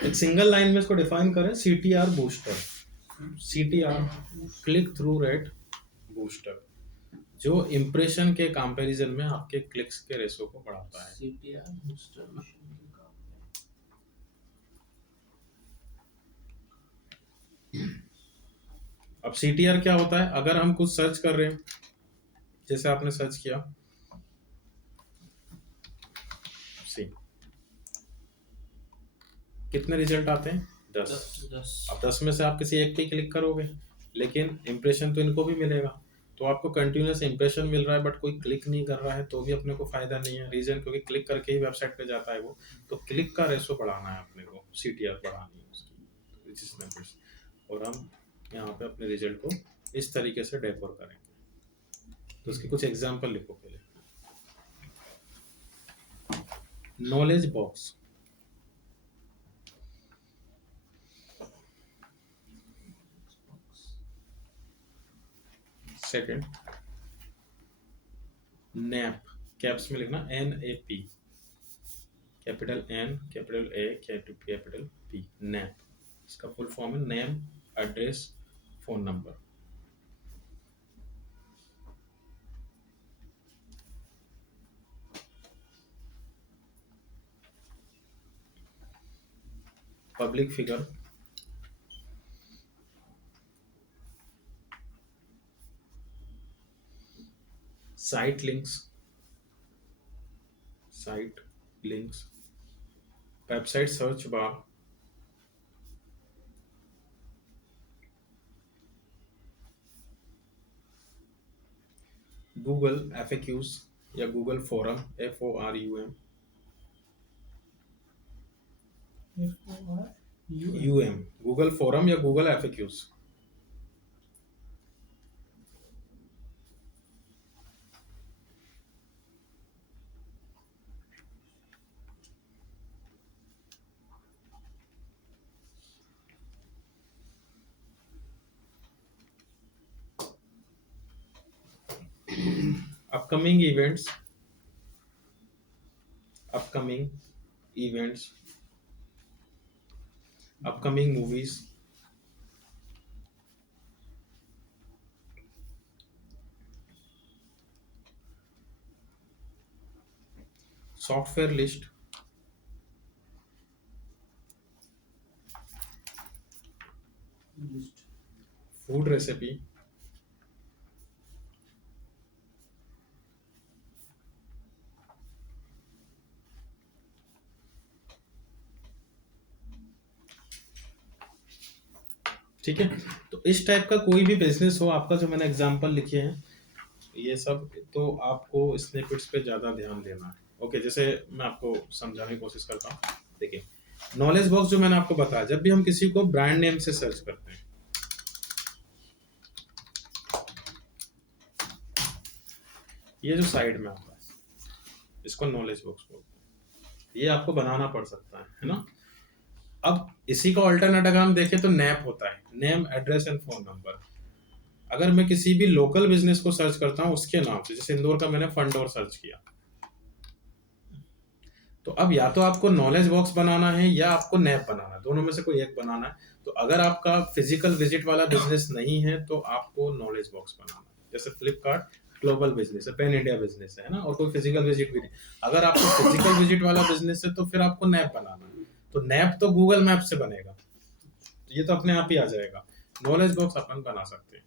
एक सिंगल लाइन में इसको डिफाइन करें, CTR booster. CTR, click through rate booster, जो इम्प्रेशन के कंपैरिजन में आपके क्लिक्स के रेशो को बढ़ाता है। CTR booster. अब CTR क्या होता है? अगर हम कुछ सर्च कर रहे हैं, जैसे आपने सर्च किया कितने रिजल्ट आते हैं? 10। अब 10 में से आप किसी एक पे क्लिक करोगे, लेकिन इम्प्रेशन तो इनको भी मिलेगा। तो आपको कंटिन्यूस इंप्रेशन मिल रहा है बट कोई क्लिक नहीं कर रहा है तो भी अपने को फायदा नहीं है। रीजन क्योंकि क्लिक करके ही वेबसाइट पे जाता है वो। तो क्लिक का रेशो बढ़ाना है अपने को, CTR बढ़ानी है उसकी, रिच स्निपेट्स। और हम यहाँ पे अपने रिजल्ट को इस तरीके से डेकोर करेंगे। तो उसके कुछ एग्जांपल लिखो पहले। Knowledge box, second nap, caps में लिखना NAP, capital N capital A capital P, nap. इसका फुल फॉर्म है name address phone number. Public figure, site links, website search bar, Google FAQs या Google forum FORUM, Google forum या Google FAQs। Upcoming events, upcoming movies, software list, food recipe, ठीक है। तो इस type का कोई भी बिजनेस हो आपका, जो मैंने एग्जांपल लिखे हैं ये सब, तो आपको स्निपेट्स पे ज़्यादा ध्यान देना है। ओके, जैसे मैं आपको समझाने की कोशिश करता हूँ। देखिए, नॉलेज बॉक्स जो मैंने आपको बताया, जब भी हम किसी को ब्रांड नेम से सर्च करते हैं, ये जो साइड में आता है इसको नॉलेज बॉक्स बोलते हैं। ये आपको बनाना पड़ सकता है ना। अब इसी का ऑल्टरनेट अगर हम देखें तो नैप होता है, name address and phone number. अगर मैं किसी भी लोकल बिजनेस को सर्च करता हूँ उसके नाम से, जैसे इंदौर का मैंने फंड और सर्च किया, तो अब या तो आपको नॉलेज बॉक्स बनाना है या आपको नैप बनाना है, दोनों में से कोई एक बनाना है। तो अगर आपका फिजिकल विजिट वाला बिजनेस नहीं है तो आपको नॉलेज बॉक्स बनाना है। जैसे फ्लिपकार्ट ग्लोबल बिजनेस है, पैन इंडिया बिजनेस है ना, और कोई फिजिकल विजिट भी नहीं। अगर आपको फिजिकल विजिट वाला बिजनेस है तो फिर आपको नैप बनाना है। तो नैप तो गूगल मैप से बनेगा, तो ये तो अपने आप ही आ जाएगा। नॉलेज बॉक्स अपन बना सकते हैं।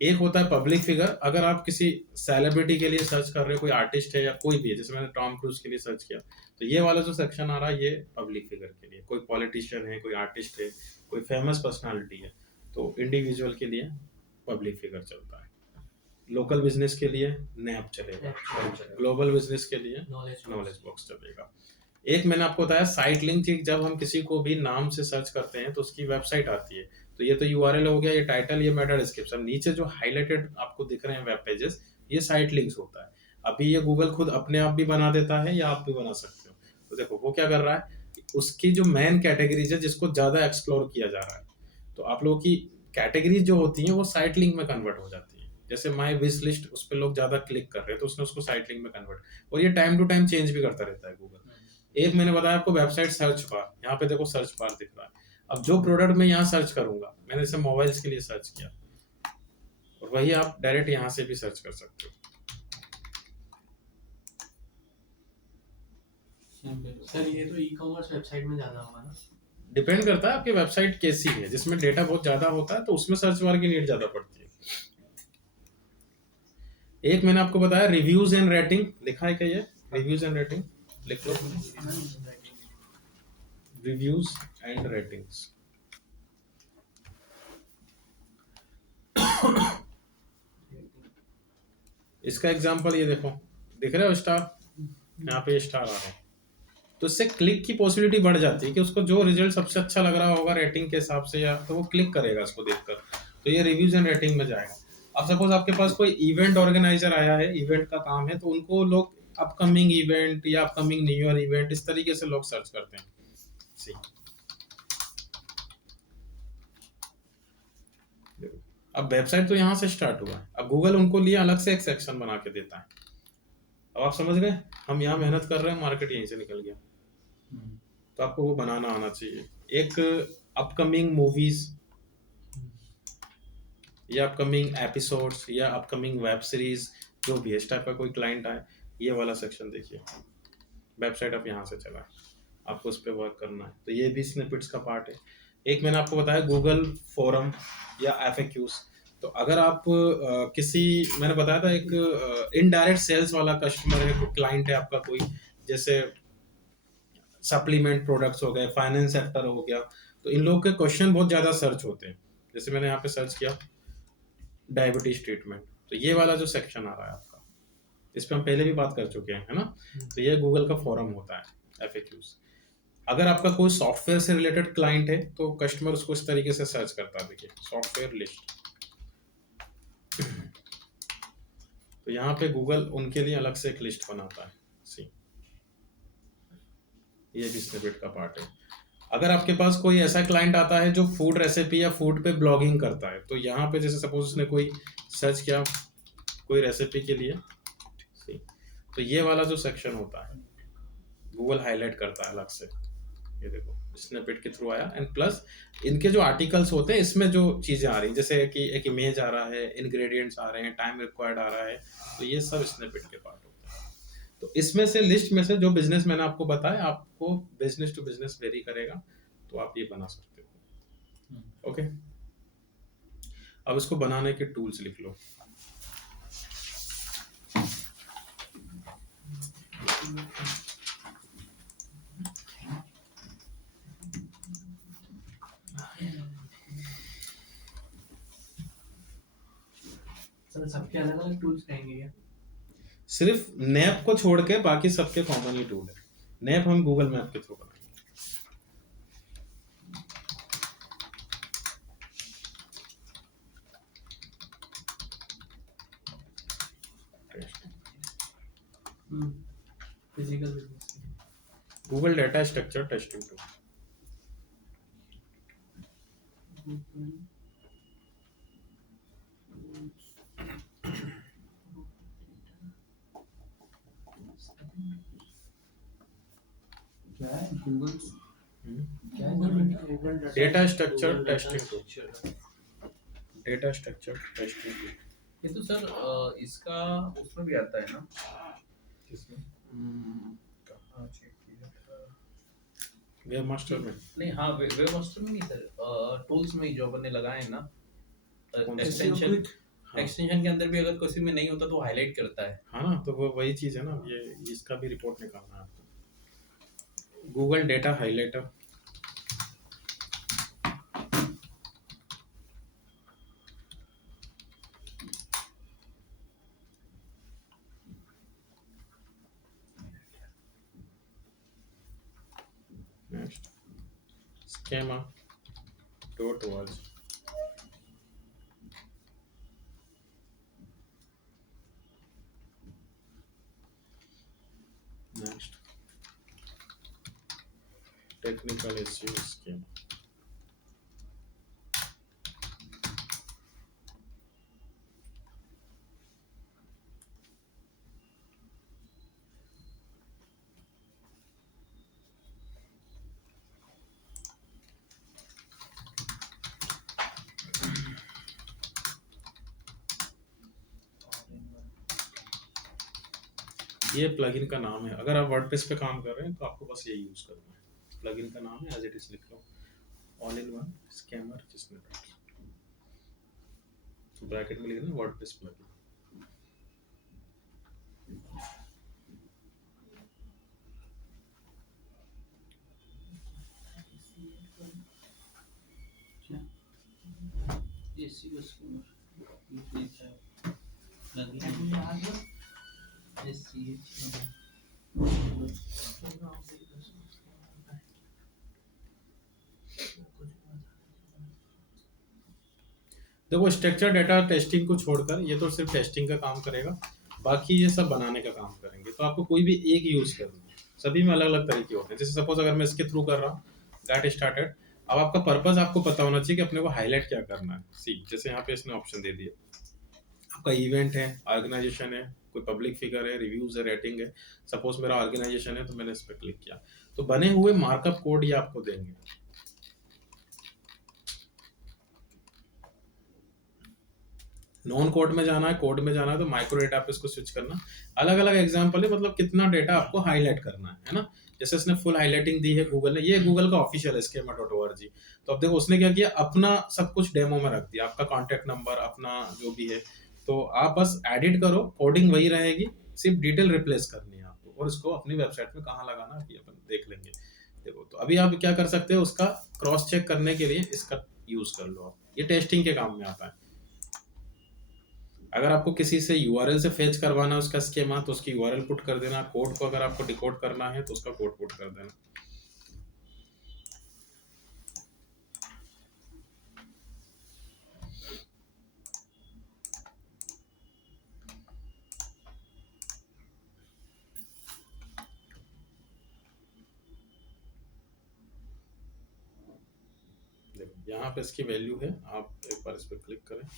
एक होता है पब्लिक फिगर, अगर आप किसी सेलिब्रिटी के लिए सर्च कर रहे हो, कोई आर्टिस्ट है या कोई भी है, जैसे मैंने टॉम क्रूज के लिए सर्च किया, तो ये वाला जो सेक्शन आ रहा है ये पब्लिक फिगर के लिए। कोई पॉलिटिशियन है, कोई आर्टिस्ट है, कोई फेमस पर्सनालिटी है, तो इंडिविजुअल के लिए पब्लिक फिगर चलता है। लोकल बिजनेस के लिए नैप चलेगा, ग्लोबल बिजनेस के लिए नॉलेज बॉक्स चलेगा। एक मैंने आपको बताया साइट लिंक, जब हम किसी को भी नाम से सर्च करते हैं तो उसकी वेबसाइट आती है। तो ये तो URL हो गया, ये टाइटल, ये मेटा डिस्क्रिप्शन। नीचे जो हाईलाइटेड आपको दिख रहे हैं वेब पेजेस, ये साइट लिंक्स होता है। अभी ये गूगल खुद अपने आप भी बना देता है या आप भी बना सकते हो। तो देखो वो क्या कर रहा है, उसकी जो मेन कैटेगरीज है जिसको ज्यादा एक्सप्लोर किया जा रहा है, तो आप लोगों की कैटेगरीज जो होती हैं वो साइट लिंक में कन्वर्ट हो जाती है। जैसे माई विश लिस्ट, उस पर लोग ज्यादा क्लिक कर रहे हैं तो उसने उसको साइट लिंक में कन्वर्ट, और ये टाइम टू टाइम चेंज भी करता रहता है गूगल। एक मैंने बताया आपको वेबसाइट सर्च बार, यहाँ पे देखो सर्च बार दिख रहा है। अब जो प्रोडक्ट मैं यहाँ सर्च करूंगा, मैंने जैसे मोबाइल्स के लिए सर्च किया, और वही आप डायरेक्ट यहाँ से भी सर्च कर सकते हो। सर ये तो ई-कॉमर्स वेबसाइट में ज्यादा होगा ना? डिपेंड करता है आपकी वेबसाइट कैसी है। जिसमें डेटा बहुत ज्यादा होता है तो उसमें सर्च बार की नीड ज्यादा पड़ती है। एक मैंने आपको बताया रिव्यूज एंड रेटिंग, लिखा है क्या ये? रिव्यूज एंड रेटिंग लिख लो, रिव्यूज एंड रेटिंग्स। इसका एग्जांपल ये देखो, दिख रहा है स्टार, यहाँ पे स्टार आ रहा है, तो इससे क्लिक की पॉसिबिलिटी बढ़ जाती है कि उसको जो रिजल्ट सबसे अच्छा लग रहा होगा रेटिंग के हिसाब से, या तो वो क्लिक करेगा इसको देखकर, तो ये रिव्यूज एंड रेटिंग में जाएगा। अब सपोज आपके पास कोई इवेंट ऑर्गेनाइजर आया है, इवेंट का काम है, तो उनको लोग अपकमिंग इवेंट या अपकमिंग न्यू ईयर इवेंट इस तरीके से लोग सर्च करते हैं। सी अब वेबसाइट तो यहाँ से स्टार्ट हुआ है, अब गूगल उनको लिए अलग से एक सेक्शन बना के देता है। अब आप समझ गए, हम यहाँ मेहनत कर रहे हैं, मार्केट यहीं से निकल गया। तो आपको वो बनाना आना चाहिए, एक अपकमिंग मूवीज या अपकमिंग एपिसोड्स या अपकमिंग वेब सीरीज, जो भी है, इस टाइप का कोई क्लाइंट आए, ये वाला सेक्शन देखिए, वेबसाइट आप यहाँ से चला है, आपको उस पर वर्क करना है, तो ये भी स्निपेट्स का पार्ट है। एक मैंने आपको बताया गूगल फोरम या एफएक्यूज, तो अगर आप किसी, मैंने बताया था एक इनडायरेक्ट सेल्स वाला कस्टमर है, क्लाइंट है आपका कोई, जैसे सप्लीमेंट प्रोडक्ट्स हो गए, फाइनेंस सेक्टर हो गया, तो इन लोगों के क्वेश्चन बहुत ज़्यादा सर्च होते हैं। जैसे मैंने यहाँ पे सर्च किया डायबिटीज ट्रीटमेंट, तो ये वाला जो सेक्शन आ रहा है आपका, इस पे हम पहले भी बात कर चुके हैं, है ना। तो ये गूगल का फोरम होता है एफएक्यूज। अगर आपका कोई सॉफ्टवेयर से रिलेटेड क्लाइंट है तो कस्टमर उसको इस तरीके से सर्च करता है, देखिए सॉफ्टवेयर लिस्ट, तो यहाँ पे गूगल उनके लिए अलग से एक लिस्ट बनाता है। सी, ये भी स्निपेट का पार्ट है। अगर आपके पास कोई ऐसा क्लाइंट आता है जो फूड रेसिपी या फूड पे ब्लॉगिंग करता है, तो यहाँ पे जैसे सपोज उसने कोई सर्च किया कोई रेसिपी के लिए, तो ये वाला जो सेक्शन होता है गूगल हाईलाइट करता है अलग से, ये देखो स्निपेट के थ्रू आया, एंड प्लस इनके जो आर्टिकल्स होते हैं इसमें जो चीज़ें आ रही हैं, जैसे कि एक इमेज आ रहा है, इंग्रेडिएंट्स आ रहे हैं, टाइम रिक्वायर्ड आ रहा है, तो ये सब स्निपेट के पार्ट होते हैं। तो इसमें से लिस्ट में से जो बिजनेस मैंने आपको बताया, आपको बिजनेस टू बिजनेस वेरी करेगा, तो आप ये बना सकते हो। ओके, अब इसको बनाने के टूल्स लिख लो। सर सबके अलग अलग टूल्स रहेंगे क्या? सिर्फ नैप को छोड़ के बाकी सबके कॉमन ही टूल है। नैप हम गूगल मैप के थ्रू बनाएंगे। Physical business Google data structure testing tool. क्या है गूगल क्या है Google data structure testing tool, data structure testing tool. ये तो सर इसका उसमें भी आता है ना, किसमें? कहाँ चेक किया था? वेब मास्टर में? नहीं, हाँ वेब मास्टर में नहीं सर, टूल्स में ही जो अपन ने लगाए हैं ना, कौन से? एक्सटेंशन, हाँ। एक्सटेंशन के अंदर भी अगर किसी में नहीं होता तो हाईलाइट करता है। हाँ ना, तो वो वही चीज है ना, ये इसका भी रिपोर्ट निकालना है आपको। Google data highlighter, next schema dot word, next technical SEO schema, ये प्लगइन का नाम है। अगर आप वर्डप्रेस पे काम कर रहे हैं तो आपको बस ये यूज करना है। प्लगइन का नाम है, एज इट इज लिख लो, ऑल इन वन स्कैमर, जिसमें तो ब्रैकेट में लिख देना वर्डप्रेस प्लगइन। देखो स्ट्रक्चर डेटा टेस्टिंग को छोड़कर ये तो सिर्फ टेस्टिंग का काम करेगा, बाकी ये सब बनाने का काम करेंगे। तो आपको कोई भी एक यूज करना है, सभी में अलग अलग तरीके होते हैं। जैसे सपोज अगर मैं इसके थ्रू कर रहा हूँ गेट स्टार्टेड, अब आपका पर्पस आपको पता होना चाहिए कि अपने को हाईलाइट क्या करना है। सी जैसे यहाँ पे इसने ऑप्शन दे दिया, आपका इवेंट है, ऑर्गेनाइजेशन है, कोई पब्लिक फिगर है, रिव्यूज है, रेटिंग है। सपोज मेरा ऑर्गेनाइजेशन है तो मैंने इस पर क्लिक किया, तो बने हुए मार्कअप कोड ये आपको देंगे। नॉन कोड में जाना है, कोड में जाना है तो माइक्रो डेटा पे इसको स्विच करना। अलग अलग एग्जांपल है, मतलब कितना डेटा आपको हाईलाइट करना है ना। जैसे इसने फुल हाईलाइटिंग दी है गूगल ने, ये गूगल का ऑफिशियल है schema.org। तो अब देखो उसने क्या किया, अपना सब कुछ डेमो में रख दिया, आपका कॉन्टेक्ट नंबर, अपना जो भी है। तो आप बस एडिट करो, कोडिंग वही रहेगी, सिर्फ डिटेल रिप्लेस करनी है आपको, और इसको अपनी वेबसाइट में कहाँ लगाना है अपन देख लेंगे। देखो तो अभी आप क्या कर सकते हो, उसका क्रॉस चेक करने के लिए इसका यूज कर लो आप, ये टेस्टिंग के काम में आता है। अगर आपको किसी से यूआरएल से फेच करवाना है उसका स्कीमा, तो उसकी यूआरएल पुट कर देना। कोड को अगर आपको डिकोड करना है तो उसका कोड पुट कर देना। देखो यहाँ पे इसकी वैल्यू है, आप एक बार इस पर क्लिक करें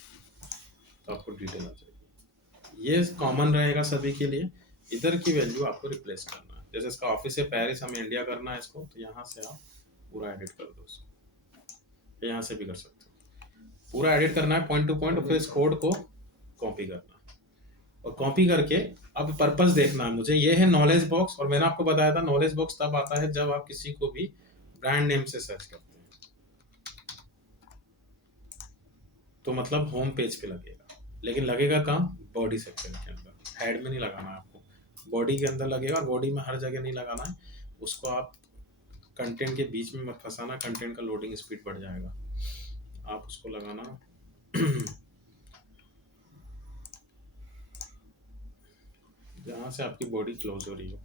तो आपको डिटेल आ जाएगी। ये कॉमन रहेगा सभी के लिए, इधर की वैल्यू आपको रिप्लेस करना है। जैसे इसका ऑफिस है पेरिस, हमें इंडिया करना है इसको, तो यहाँ से आप पूरा एडिट कर दो इसको, यहाँ से भी कर सकते हो। पूरा एडिट करना है पॉइंट टू पॉइंट, और फिर इस कोड को कॉपी करना है, और कॉपी करके अब पर्पस देखना है मुझे। ये है नॉलेज बॉक्स, और मैंने आपको बताया था नॉलेज बॉक्स तब आता है जब आप किसी को भी ब्रांड नेम से सर्च करते हैं, तो मतलब होम पेज पे लगेगा। लेकिन लगेगा कहाँ, बॉडी सेक्शन के अंदर, हेड में नहीं लगाना है आपको, बॉडी के अंदर लगेगा। और बॉडी में हर जगह नहीं लगाना है उसको, आप कंटेंट के बीच में मत फंसाना, कंटेंट का लोडिंग स्पीड बढ़ जाएगा। आप उसको लगाना जहाँ से आपकी बॉडी क्लोज हो रही हो।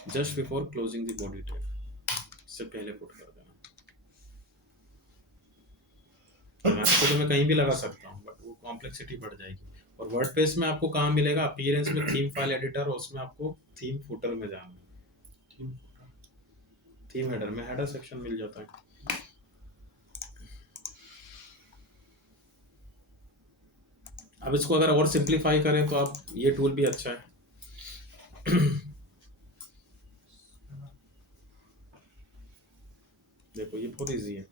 Just before closing the body tag, इससे पहले पुट कर देना। इसको तो मैं कहीं भी लगा सकता हूँ, बट वो कॉम्प्लेक्सिटी बढ़ जाएगी। और वर्डप्रेस में आपको कहाँ मिलेगा, अपीयरेंस में थीम फाइल एडिटर, और उसमें आपको थीम फुटर में जाना है। थीम हेडर में हेडर सेक्शन मिल जाता है। अब इसको अगर और सिंप्लीफाई करें तो आप, ये टूल भी अच्छा है। देखो ये बहुत इजी है।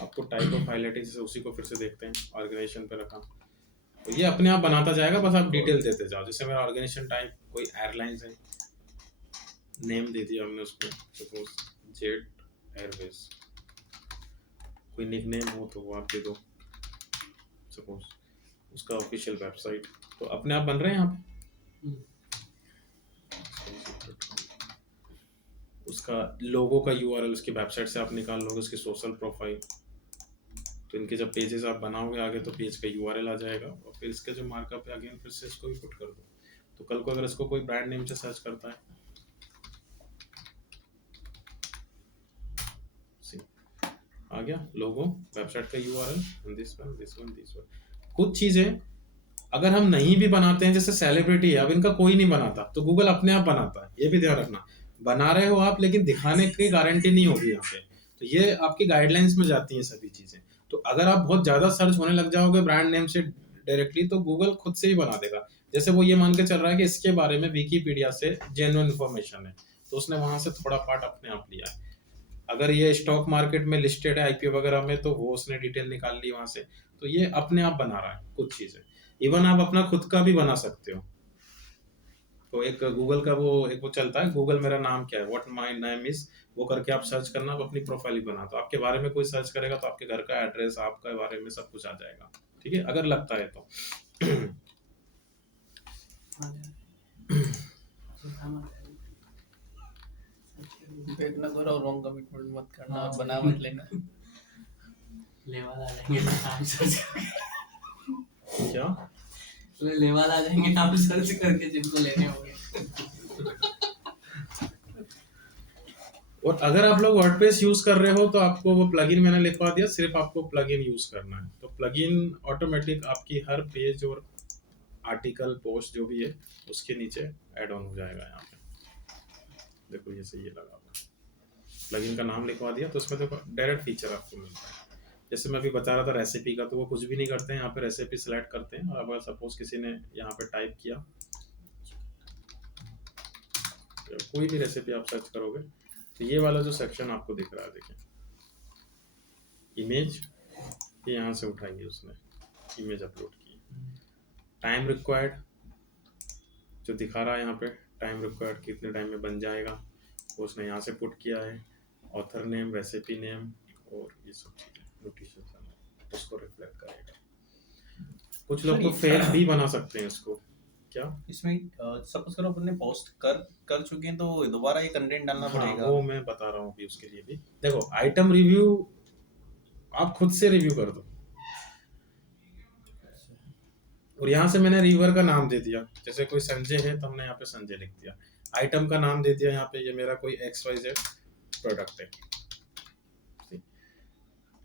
आपको टाइप ऑफ हाईलाइटिंग, जैसे उसी को फिर से देखते हैं, ऑर्गेनाइजेशन पे रखा, तो ये अपने आप बनाता जाएगा, बस आप डिटेल देते जाओ। जैसे मेरा ऑर्गेनाइजेशन टाइप कोई एयरलाइंस है, नेम दे दिया हमने उसको, सपोज जेट एयरवेज। कोई निकनेम हो तो वो आप दे दो, सपोज उसका ऑफिशियल वेबसाइट, तो अपने आप बन रहे हैं यहाँ पे। उसका लोगो का यूआरएल उसकी वेबसाइट से आप निकाल लोगे, उसकी सोशल प्रोफाइल। तो इनके जब पेजेस आप बनाओगे आगे, तो पेज का यूआरएल आ जाएगा, और फिर इसके जो मार्कअप है अगेन फिर से इसको भी पुट कर दो। तो कल को अगर इसको कोई ब्रांड नेम से सर्च करता है, आ गया लोगो, वेबसाइट का URL, this one this one this one. कुछ चीजें अगर हम नहीं भी बनाते हैं, जैसे सेलिब्रिटी है, अब इनका कोई नहीं बनाता तो गूगल अपने आप बनाता है, ये भी ध्यान रखना। बना रहे हो आप, लेकिन दिखाने की गारंटी नहीं होगी यहाँ पे। तो ये आपकी गाइडलाइंस में जाती हैं सभी चीजें। तो अगर आप बहुत ज्यादा सर्च होने लग जाओगे ब्रांड नेम से डायरेक्टली, तो गूगल खुद से ही बना देगा। जैसे वो ये मान के चल रहा है कि इसके बारे में विकीपीडिया से जेन्युइन इन्फॉर्मेशन है, तो उसने वहां से थोड़ा पार्ट अपने आप लिया है। अगर ये स्टॉक मार्केट में लिस्टेड है आईपीओ वगैरह में, तो वो उसने डिटेल निकाल ली वहां से। तो ये अपने आप बना रहा है कुछ चीजें। इवन आप अपना खुद का भी बना सकते हो। तो एक गूगल का वो चलता है, गूगल मेरा नाम क्या है, व्हाट माय नेम इज, वो करके आप सर्च करना, आप अपनी प्रोफाइल ही बना। तो आपके बारे में कोई सर्च करेगा तो आपके घर का एड्रेस, आपके बारे में सब कुछ आ जाएगा। ठीक है, अगर लगता है तो। देखना करो, रॉन्ग कमिटमेंट मत करना, हाँ, बना मत लेना। लेवल आ जाएंगे नाम सर्च क्या लेवल आ जाएंगे नाम सर्च करके जिनको लेने होंगे। और अगर आप लोग वर्डप्रेस यूज कर रहे हो तो आपको वो प्लगइन मैंने लिखवा दिया, सिर्फ आपको प्लगइन यूज करना है। तो प्लगइन ऑटोमेटिक आपकी हर पेज और आर्टिकल पोस्ट जो भी है उसके नीचे ऐड ऑन हो जाएगा। यहाँ पे देखो ये सही लगा हुआ, प्लगइन का नाम लिखवा दिया तो उसमें देखो डायरेक्ट फीचर आपको मिलता है। जैसे मैं अभी बता रहा था रेसिपी का, तो वो कुछ भी नहीं करते हैं, यहाँ पे रेसिपी सिलेक्ट करते हैं और अगर सपोज किसी ने यहाँ पे टाइप किया कोई भी रेसिपी आप सर्च करोगे तो ये वाला जो सेक्शन आपको दिख रहा है, देखिए इमेज, ये यहाँ से उठाई उसने, इमेज अपलोड की, टाइम रिक्वायर्ड जो दिखा रहा है यहाँ पे, टाइम रिक्वायर्ड कितने टाइम में बन जाएगा वो उसने यहाँ से पुट किया है, ऑथर नेम, रेसिपी नेम और ये सब चीज़ें नोटिफिकेशन उसको रिफ्लेक्ट करेगा। कुछ लोग तो फेक भी बना सकते हैं इसको। क्या इसमें सपोज करो अपन ने पोस्ट कर चुके हैं तो दोबारा ये कंटेंट डालना पड़ेगा। वो मैं बता रहा हूँ अभी उसके लिए भी। देखो आइटम रिव्यू आप खुद से रिव्यू कर दो, और यहाँ से मैंने रिव्यूअर का नाम दे दिया, जैसे कोई संजय है तो हमने यहाँ पे संजय लिख दिया, आइटम का नाम दे दिया यहाँ पे, ये मेरा कोई XYZ प्रोडक्ट है।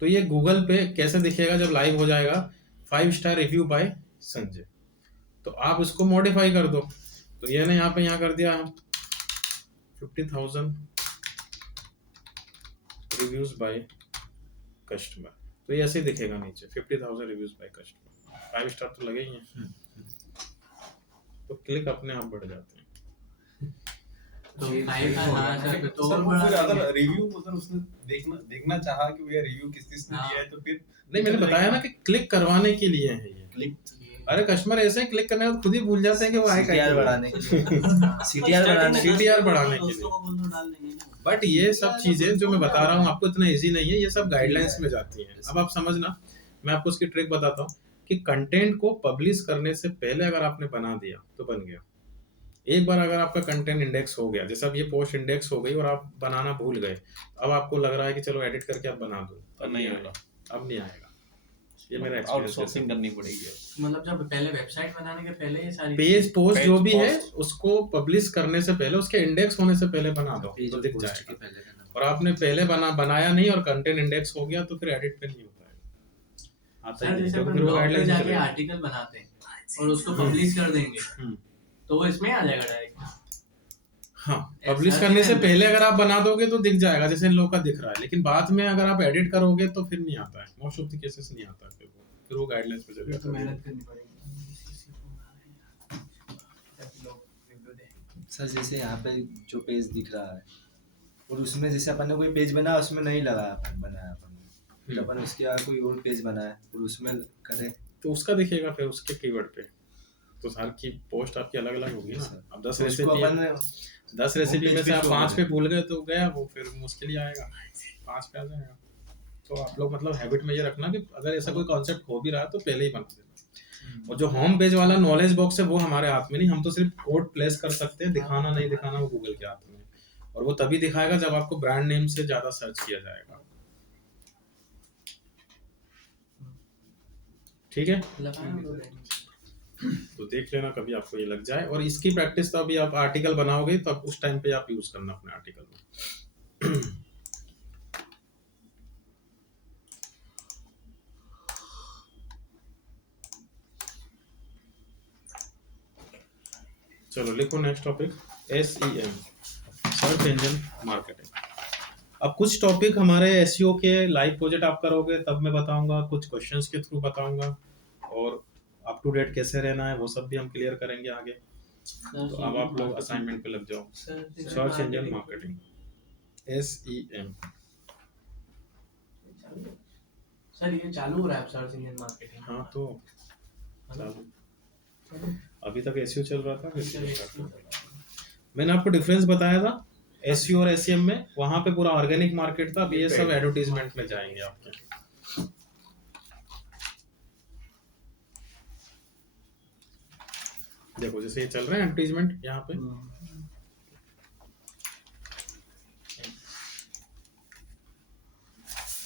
तो ये गूगल पे कैसे दिखेगा जब लाइव हो जाएगा, 5 स्टार रिव्यू बाय संजय, तो आप उसको मॉडिफाई कर दो। तो ये ने यहाँ पे यहाँ कर दिया 50,000 रिव्यूज बाय कस्टमर, तो ये ऐसे ही दिखेगा नीचे 50,000 रिव्यूज बाय कस्टमर, 5 स्टार तो लगे ही हैं, तो क्लिक अपने आप बढ़ जाते हैं। तो फाइव हाँ सर, तो सर और वो बड़ा फिर अगर रिव्यू अगर उसने देखना चाहा कि भैया रिव्यू किस किसने हाँ। दिया है तो फिर नहीं मैंने बताया ना कि क्लिक करवाने के लिए है ये। क्लिक अरे कस्टमर ऐसे ही क्लिक करने के बाद खुद ही भूल जाते हैं कि वो आए CTR बढ़ाने के लिए CTR बढ़ाने के लिए CTR बढ़ाने के लिए। दोस्तों को बोल दो डाल देंगे ना। बट ये सब चीजें जो मैं बता रहा हूँ आपको इतना इजी नहीं है, ये सब गाइडलाइंस में जाती हैं। अब आप समझना, मैं आपको उसकी ट्रिक बताता हूँ कि कंटेंट को पब्लिश करने से पहले अगर आपने बना दिया तो बन गया। एक बार अगर आपका कंटेंट इंडेक्स हो गया, जैसे अब ये पोस्ट इंडेक्स हो गई और आप बनाना भूल गए, अब आपको लग रहा है कि चलो एडिट करके आप बना दो, अब नहीं होगा, अब नहीं आएगा। ये मेरा एक्सपीरियंस आउटसोर्सिंग करनी पड़ेगी। मतलब जब पहले वेबसाइट बनाने के पहले ये सारी पेज पोस्ट पेज जो भी है पोस्ट। उसको पब्लिश करने से पहले, उसके इंडेक्स होने से पहले बना दो तो दिख जाएगा। और आपने पहले बनाया नहीं और कंटेंट इंडेक्स हो गया तो फिर एडिट पे नहीं होता है, आता सर ही जैसे नहीं, तो अपन फिर वो ब्लॉग पे गाइडलाइन जाके चलेगा। आर्टिकल बनाते हैं और उसको पब्लिश कर देंगे हम्म। तो वो इसमें आ जाएगा डायरेक्ट। हाँ, पब्लिश करने से पहले अगर आप बना दोगे तो दिख जाएगा जैसे इन लोग का दिख रहा है, लेकिन बाद में अगर आप एडिट करोगे तो फिर नहीं आता है, मोस्ट ऑफ द केसेस नहीं आता है, फिर वो गाइडलाइंस पे चलेगा। तो मेहनत करनी पड़ेगी। सर जैसे यहाँ पे जो पेज दिख रहा है और उसमें जैसे अपन ने कोई पेज बनाया उसमें नहीं लगाया बनाया अपन ने, फिर अपन उसके आगे कोई और पेज बनाया और उसमें करें तो उसका दिखेगा फिर उसके कीवर्ड पे, तो हर की पोस्ट आपकी अलग अलग होगी ना। अब 10 तो उसको अपन रेसिपी 10 रेसिपी में से आप 5 पे भूल गए तो गया वो, फिर मुश्किल ही आएगा, 5 पे आ जाएगा। तो आप लोग मतलब हैबिट में ये रखना कि अगर ऐसा कोई कॉन्सेप्ट हो भी रहा है तो पहले ही बना देना। और जो होम पेज वाला नॉलेज बॉक्स है वो हमारे हाथ में नहीं, हम तो सिर्फ कोड प्लेस कर सकते हैं, दिखाना नहीं दिखाना वो गूगल के हाथ में है। और वो तभी दिखाएगा जब आपको ब्रांड नेम से ज्यादा सर्च किया जाएगा। ठीक है, तो देख लेना कभी आपको ये लग जाए। और इसकी प्रैक्टिस तो अभी आप आर्टिकल बनाओगे तो उस टाइम पे आप यूज करना अपने आर्टिकल में। चलो लिखो next topic, SEM, search engine marketing. अब कुछ टॉपिक हमारे SEO के लाइव प्रोजेक्ट आप करोगे तब मैं बताऊंगा, कुछ क्वेश्चंस के थ्रू बताऊंगा, और अप टू डेट कैसे रहना है वो सब भी हम क्लियर करेंगे आगे। तो अब आप लोग असाइनमेंट पे लग जाओ। Search engine marketing SEM। Sir ये चालू हो रहा है सर्च इंजन मार्केटिंग। हाँ तो चालू, अभी तक SEO चल रहा था। मैंने आपको डिफरेंस बताया था SEO और SEM में, वहां पे पूरा ऑर्गेनिक मार्केट था, अब ये सब एडवर्टाइजमेंट में जाएंगे आपके। देखो जैसे ये चल रहा है एडवर्टाइजमेंट यहाँ पे,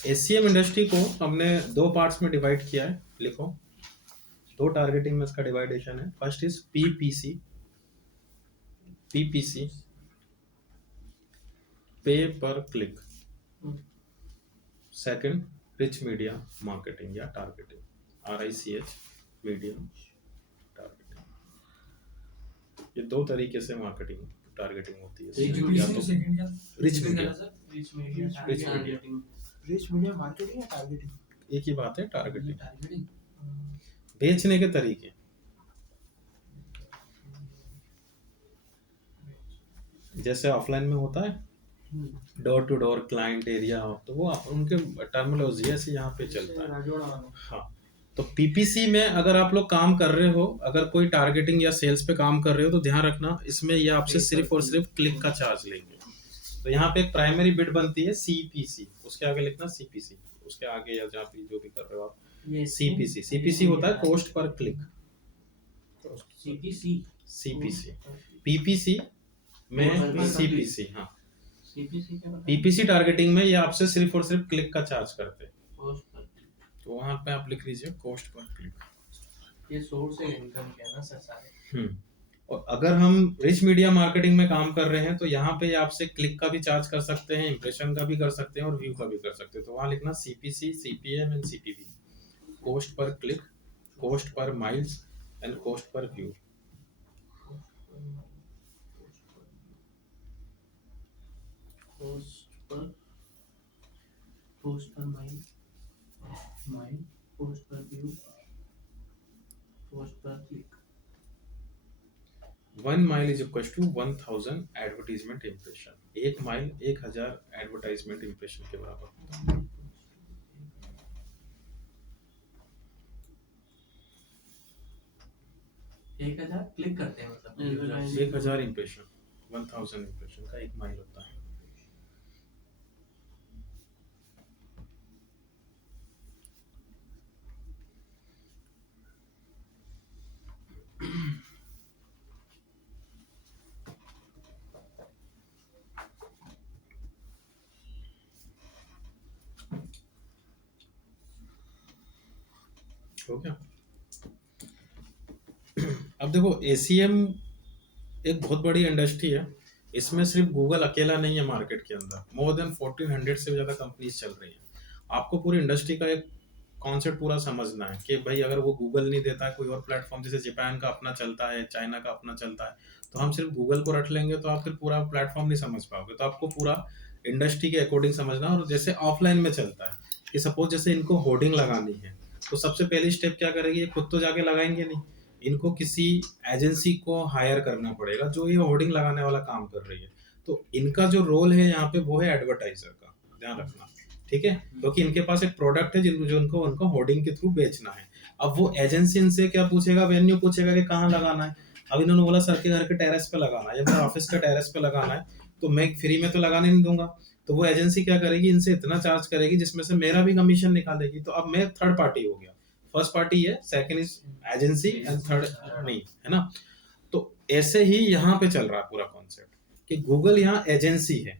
एसीएम इंडस्ट्री को हमने 2 पार्ट्स में डिवाइड किया है, लिखो 2 टारगेटिंग में इसका डिवाइडेशन है। फर्स्ट इज पीपीसी, पे पर click. Second rich media marketing या टारगेटिंग, RICH मीडिया टारगेटिंग। ये 2 तरीके से मार्केटिंग टारगेटिंग होती है। या तो rich media, rich media targeting. Rich media marketing या टारगेटिंग? एक ही बात है, टारगेटिंग टारगेटिंग बेचने के तरीके। जैसे ऑफलाइन में होता है door to door client area, तो वो उनके टर्मिनोलॉजी ऐसे यहाँ पे चलता है। राजवाड़ा वाला। हाँ, तो पीपीसी में अगर आप लोग काम कर रहे हो, अगर कोई टारगेटिंग या सेल्स पे काम कर रहे हो, तो ध्यान रखना इसमें ये आपसे सिर्फ और सिर्फ क्लिक का चार्ज लेंगे। तो यहाँ पे एक प्राइमरी बिड बनती है CPC, उसके आगे लिखना CPC, उसके आगे या जहाँ पे जो भी कर रहे हो आप CPC होता है cost per click. CPC PPC में CPC। हाँ, PPC टारगेटिंग में ये आपसे सिर्फ और सिर्फ क्लिक का चार्ज करते हैं, तो वहाँ पे आप लिख लीजिए कॉस्ट पर क्लिक। ये सोर्स है इनकम के ना सर सारे। और अगर हम रिच मीडिया मार्केटिंग में काम कर रहे हैं तो यहाँ पे आपसे क्लिक का भी चार्ज कर सकते हैं, इंप्रेशन का भी कर सकते हैं और व्यू का भी कर सकते हैं। तो वहाँ लिखना CPC, CPM एंड CPV, cost per click, cost per miles and cost per view. Post per mile, post per view, post per click. 1 mile is equal to 1000 advertisement impression. 1 mile 1000 advertisement impression के बराबर होता है। 1000 click करते हैं मतलब 1000 impression, 1000 impression का 1 mile होता है। हो गया। अब देखो ACM एक बहुत बड़ी इंडस्ट्री है, इसमें सिर्फ गूगल अकेला नहीं है मार्केट के अंदर, मोर देन 1400 से ज्यादा कंपनीज चल रही हैं। आपको पूरी इंडस्ट्री का एक कॉन्सेप्ट पूरा समझना है कि भाई अगर वो गूगल नहीं देता है, कोई और प्लेटफॉर्म जैसे जापान का अपना चलता है, चाइना का अपना चलता है, तो हम सिर्फ गूगल को रट लेंगे तो आप फिर पूरा प्लेटफॉर्म नहीं समझ पाओगे। तो आपको पूरा इंडस्ट्री के अकॉर्डिंग समझना। और जैसे ऑफलाइन में चलता है कि सपोज जैसे इनको होर्डिंग लगानी है, तो सबसे पहली स्टेप क्या करेगी, खुद तो जाके लगाएंगे नहीं, इनको किसी एजेंसी को हायर करना पड़ेगा जो ये होर्डिंग लगाने वाला काम कर रही है। तो इनका जो रोल है यहाँ पे वो है एडवर्टाइजर का, ध्यान रखना, ठीक है, क्योंकि इनके पास एक प्रोडक्ट है जो उनको होर्डिंग के थ्रू बेचना है। अब वो एजेंसी इनसे क्या पूछेगा, वेन्यू पूछेगा कि कहाँ लगाना है। अब इन्होंने बोला सर के घर के टेरेस पे लगाना है या मेरे ऑफिस के टेरेस पे लगाना है, तो मैं फ्री में तो लगाने नहीं दूंगा। तो वो एजेंसी क्या करेगी, इनसे इतना चार्ज करेगी जिसमें से मेरा भी कमीशन निकालेगी। तो अब मैं थर्ड पार्टी हो गया, फर्स्ट पार्टी है, second is agency and third नहीं, है ना। तो ऐसे ही यहाँ पे चल रहा है पूरा कॉन्सेप्ट कि गूगल यहाँ एजेंसी है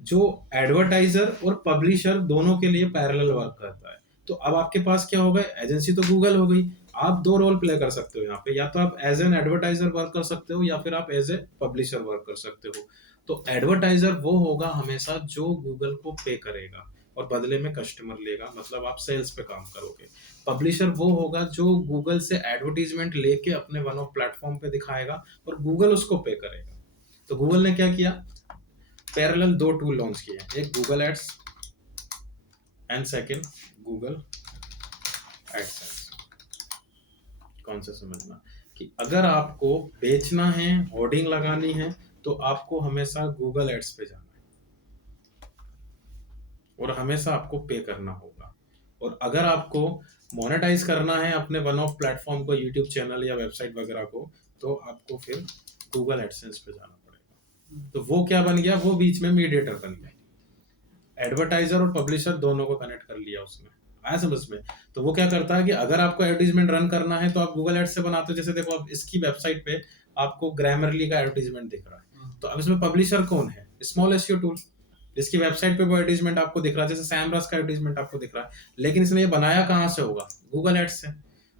जो एडवर्टाइजर और पब्लिशर दोनों के लिए पैरेलल वर्क करता है। तो अब आपके पास क्या होगा, एजेंसी तो गूगल हो गई, आप 2 रोल प्ले कर सकते हो यहाँ पे, या तो आप एज एन एडवर्टाइजर वर्क कर सकते हो या फिर आप एज ए पब्लिशर वर्क कर सकते हो। तो एडवर्टाइजर वो होगा हमेशा जो गूगल को पे करेगा और बदले में कस्टमर लेगा, मतलब आप सेल्स पे काम करोगे। पब्लिशर वो होगा जो गूगल से एडवर्टीजमेंट लेके अपने वन ऑफ प्लेटफॉर्म पे दिखाएगा और गूगल उसको पे करेगा। तो गूगल ने क्या किया, पैरेलल 2 टूल लॉन्च किए, एक Google ads and second Google AdSense. कौन सा समझना कि अगर आपको बेचना है, होर्डिंग लगानी है, तो आपको हमेशा गूगल एड्स पे जाना है और हमेशा आपको पे करना होगा। और अगर आपको मोनेटाइज करना है अपने वन ऑफ प्लेटफॉर्म को, यूट्यूब चैनल या वेबसाइट वगैरह को, तो आपको फिर गूगल एडसेंस पे जाना पड़ेगा। तो वो क्या बन गया, वो बीच में मीडिएटर बन गया, एडवर्टाइजर और पब्लिशर दोनों को कनेक्ट कर लिया उसमें, आया समझ में। तो वो क्या करता है कि अगर आपको एडवर्टीजमेंट रन करना है तो आप गूगल एड्स से बनाते हो। जैसे देखो अब इसकी वेबसाइट पे आपको ग्रामरली का एडवर्टीजमेंट दिख रहा है, तो अब इसमें पब्लिशर कौन है, स्मॉल एसईओ टूल, इसकी वेबसाइट पे वो एडवर्टाइजमेंट आपको दिख रहा है, जैसे सैमरस का एडवर्टाइजमेंट आपको दिख रहा है, लेकिन इसने ये बनाया कहाँ से होगा? गूगल एड्स से।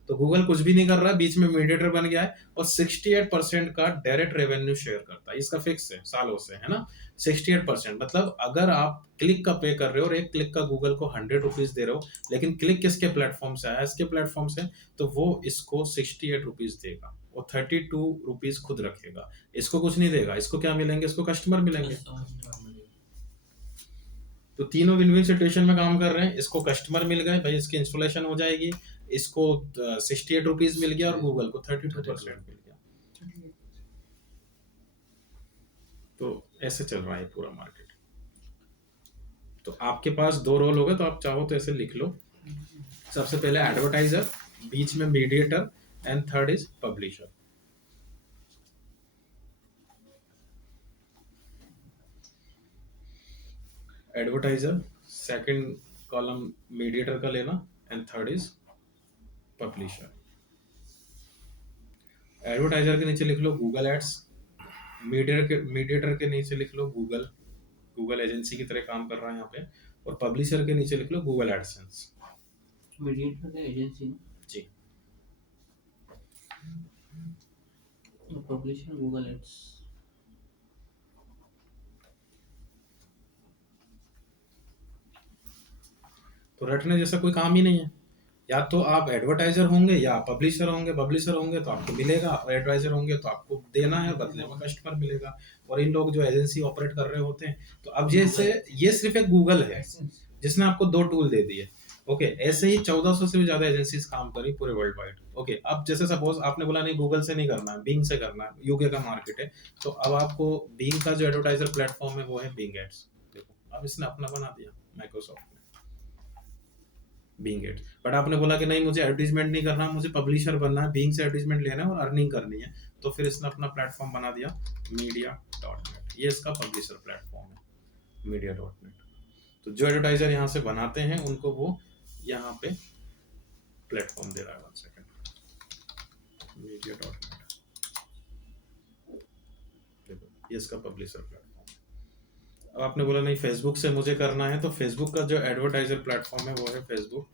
तो गूगल कुछ भी नहीं कर रहा है, बीच में मीडिएटर बन गया है और 68% का डायरेक्ट रेवेन्यू शेयर करता है। इसका फिक्स है सालों से, है ना? 68%, मतलब अगर आप क्लिक का पे कर रहे हो और एक क्लिक का गूगल को 100 रुपीज दे रहे हो, लेकिन क्लिक किसके प्लेटफॉर्म से आया? इसके प्लेटफॉर्म से, तो वो इसको 68 रुपीज देगा और 32 रुपीज खुद रखेगा। इसको कुछ नहीं देगा। इसको क्या मिलेंगे? इसको कस्टमर मिलेंगे। तो तीनों विन विन सिचुएशन में काम कर रहे हैं। इसको कस्टमर मिल गए भाई, इसकी इंस्टॉलेशन हो जाएगी, इसको 68 रुपीज मिल गया और गूगल को 32% मिल गया। तो ऐसे चल रहा है पूरा मार्केट। तो आपके पास 2 रोल हो गए, तो आप चाहो तो ऐसे लिख लो। सबसे पहले एडवर्टाइजर, बीच में mediator and third is publisher. Advertiser, second column mediator का लेना and third is publisher. Advertiser के नीचे लिख लो गूगल एड्स, मीडिएटर के नीचे लिख लो गूगल एजेंसी की तरह काम कर रहा है यहाँ पे, और पब्लिशर के नीचे लिख लो गूगल एडसेंस। मीडिएटर का एजेंसी जी। Publisher Google ads. तो रटने जैसा कोई काम ही नहीं है। या तो आप एडवर्टाइजर होंगे या पब्लिशर होंगे। पब्लिशर होंगे तो आपको मिलेगा, और एडवर्टाइजर होंगे तो आपको देना है, बदले में कस्टमर मिलेगा। और इन लोग जो एजेंसी ऑपरेट कर रहे होते हैं, तो अब जैसे ये सिर्फ एक गूगल है जिसने आपको 2 टूल दे दिए। ओके, ऐसे ही 1400 से भी ज्यादा एजेंसीज काम करी पूरे वर्ल्ड वाइड। ओके, अब जैसे सपोज आपने बोला नहीं गूगल से नहीं करना है, बिंग से करना है, यूके का मार्केट है, तो अब आपको बिंग का जो एडवर्टाइजर प्लेटफॉर्म है वो है बिंग एड्स। देखो अब इसने अपना बना दिया माइक्रोसॉफ्ट ने, बिंग एड्स। बट आपने बोला कि नहीं मुझे एडवर्टाइजमेंट नहीं करना, मुझे पब्लिशर बनना है, बिंग से एडवर्टाइजमेंट लेना है और अर्निंग करनी है, तो फिर इसने अपना प्लेटफॉर्म बना दिया media.net। ये इसका पब्लिशर प्लेटफॉर्म है media.net। तो जो एडवर्टाइजर यहाँ से बनाते हैं उनको वो यहाँ पे प्लेटफॉर्म दे रहा है। 1 सेकंड, media.net, देखो ये इसका पब्लिशर प्लेटफॉर्म। अब आपने बोला नहीं फेसबुक से मुझे करना है, तो फेसबुक का जो एडवर्टाइजर प्लेटफॉर्म है वो है फेसबुक